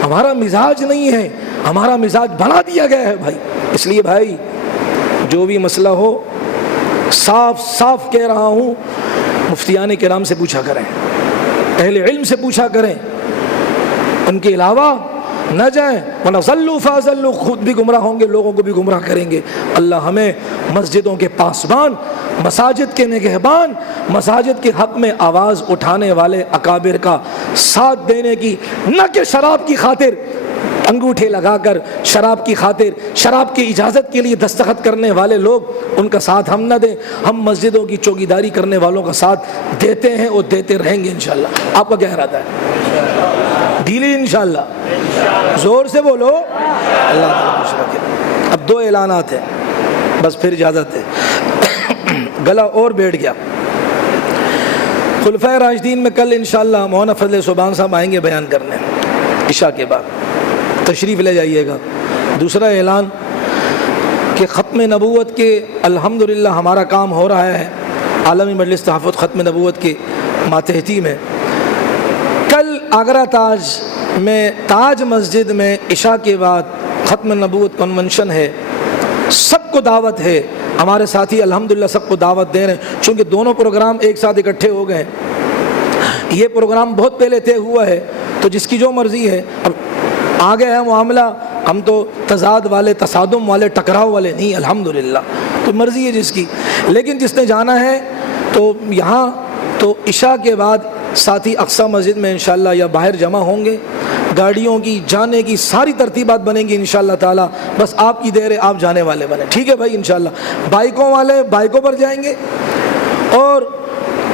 ہمارا مزاج نہیں ہے, ہمارا مزاج بنا دیا گیا ہے بھائی. اس لیے بھائی جو بھی مسئلہ ہو صاف صاف کہہ رہا ہوں, مفتیان کرام سے پوچھا کریں, اہل علم سے پوچھا کریں, ان کے علاوہ نہ جائیں. ورنہ ضلوا فاضلوا, خود بھی گمراہ ہوں گے, لوگوں کو بھی گمراہ کریں گے. اللہ ہمیں مسجدوں کے پاسبان, مساجد کے نگہبان, مساجد کے حق میں آواز اٹھانے والے اکابر کا ساتھ دینے کی, نہ کہ شراب کی خاطر انگوٹھے لگا کر, شراب کی خاطر, شراب کی اجازت کے لیے دستخط کرنے والے لوگ, ان کا ساتھ ہم نہ دیں. ہم مسجدوں کی چوکیداری کرنے والوں کا ساتھ دیتے ہیں اور دیتے رہیں گے انشاءاللہ. آپ کا کیا ارادہ ہے؟ ڈھیلی انشاءاللہ, زور سے بولو. اللہ. اب 2 اعلانات ہیں بس, پھر اجازت ہے. گلا اور بیٹھ گیا. خلفائے راشدین میں کل انشاءاللہ مولانا فضل سبحان صاحب آئیں گے بیان کرنے, عشاء کے بعد تشریف لے جائیے گا. دوسرا اعلان کہ ختم نبوت کے الحمدللہ ہمارا کام ہو رہا ہے. عالمی مجلس تحفظ ختم نبوت کے ماتحتی میں کل آگرہ تاج میں تاج مسجد میں عشاء کے بعد ختم نبوت کنونشن ہے، سب کو دعوت ہے، ہمارے ساتھی الحمدللہ سب کو دعوت دے رہے ہیں، چونکہ دونوں پروگرام ایک ساتھ اکٹھے ہو گئے، یہ پروگرام بہت پہلے طے ہوا ہے، تو جس کی جو مرضی ہے، اب آگے ہے معاملہ، ہم تو تضاد والے، تصادم والے، ٹکراؤ والے نہیں، الحمدللہ، تو مرضی ہے جس کی، لیکن جس نے جانا ہے تو یہاں تو عشاء کے بعد ساتھی اقصی مسجد میں انشاءاللہ یا باہر جمع ہوں گے، گاڑیوں کی جانے کی ساری ترتیبات بنیں گی انشاءاللہ تعالی، بس آپ کی دیر ہے، آپ جانے والے بنیں، ٹھیک ہے بھائی انشاءاللہ۔ بائکوں والے بائکوں پر جائیں گے، اور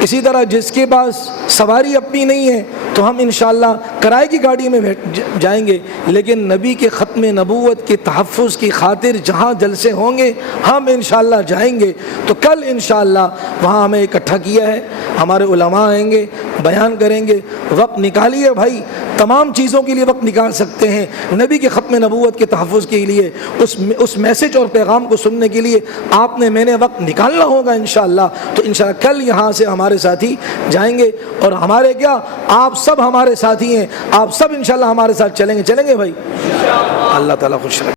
اسی طرح جس کے پاس سواری اپنی نہیں ہے تو ہم انشاءاللہ کرائے کی گاڑی میں جائیں گے، لیکن نبی کے ختم نبوت کے تحفظ کی خاطر جہاں جلسے ہوں گے ہم انشاءاللہ جائیں گے۔ تو کل انشاءاللہ وہاں ہمیں اکٹھا کیا ہے، ہمارے علماء آئیں گے، بیان کریں گے، وقت نکالیے بھائی، تمام چیزوں کے لیے وقت نکال سکتے ہیں، نبی کے ختم نبوت کے تحفظ کے لیے، اس میسج اور پیغام کو سننے کے لیے آپ نے میں نے وقت نکالنا ہوگا انشاءاللہ۔ تو انشاءاللہ کل یہاں سے ہمارے ساتھی جائیں گے، اور ہمارے کیا، آپ سب ہمارے ساتھی ہیں، آپ سب انشاءاللہ ہمارے ساتھ چلیں گے بھائی، اللہ تعالیٰ خوش رکھے۔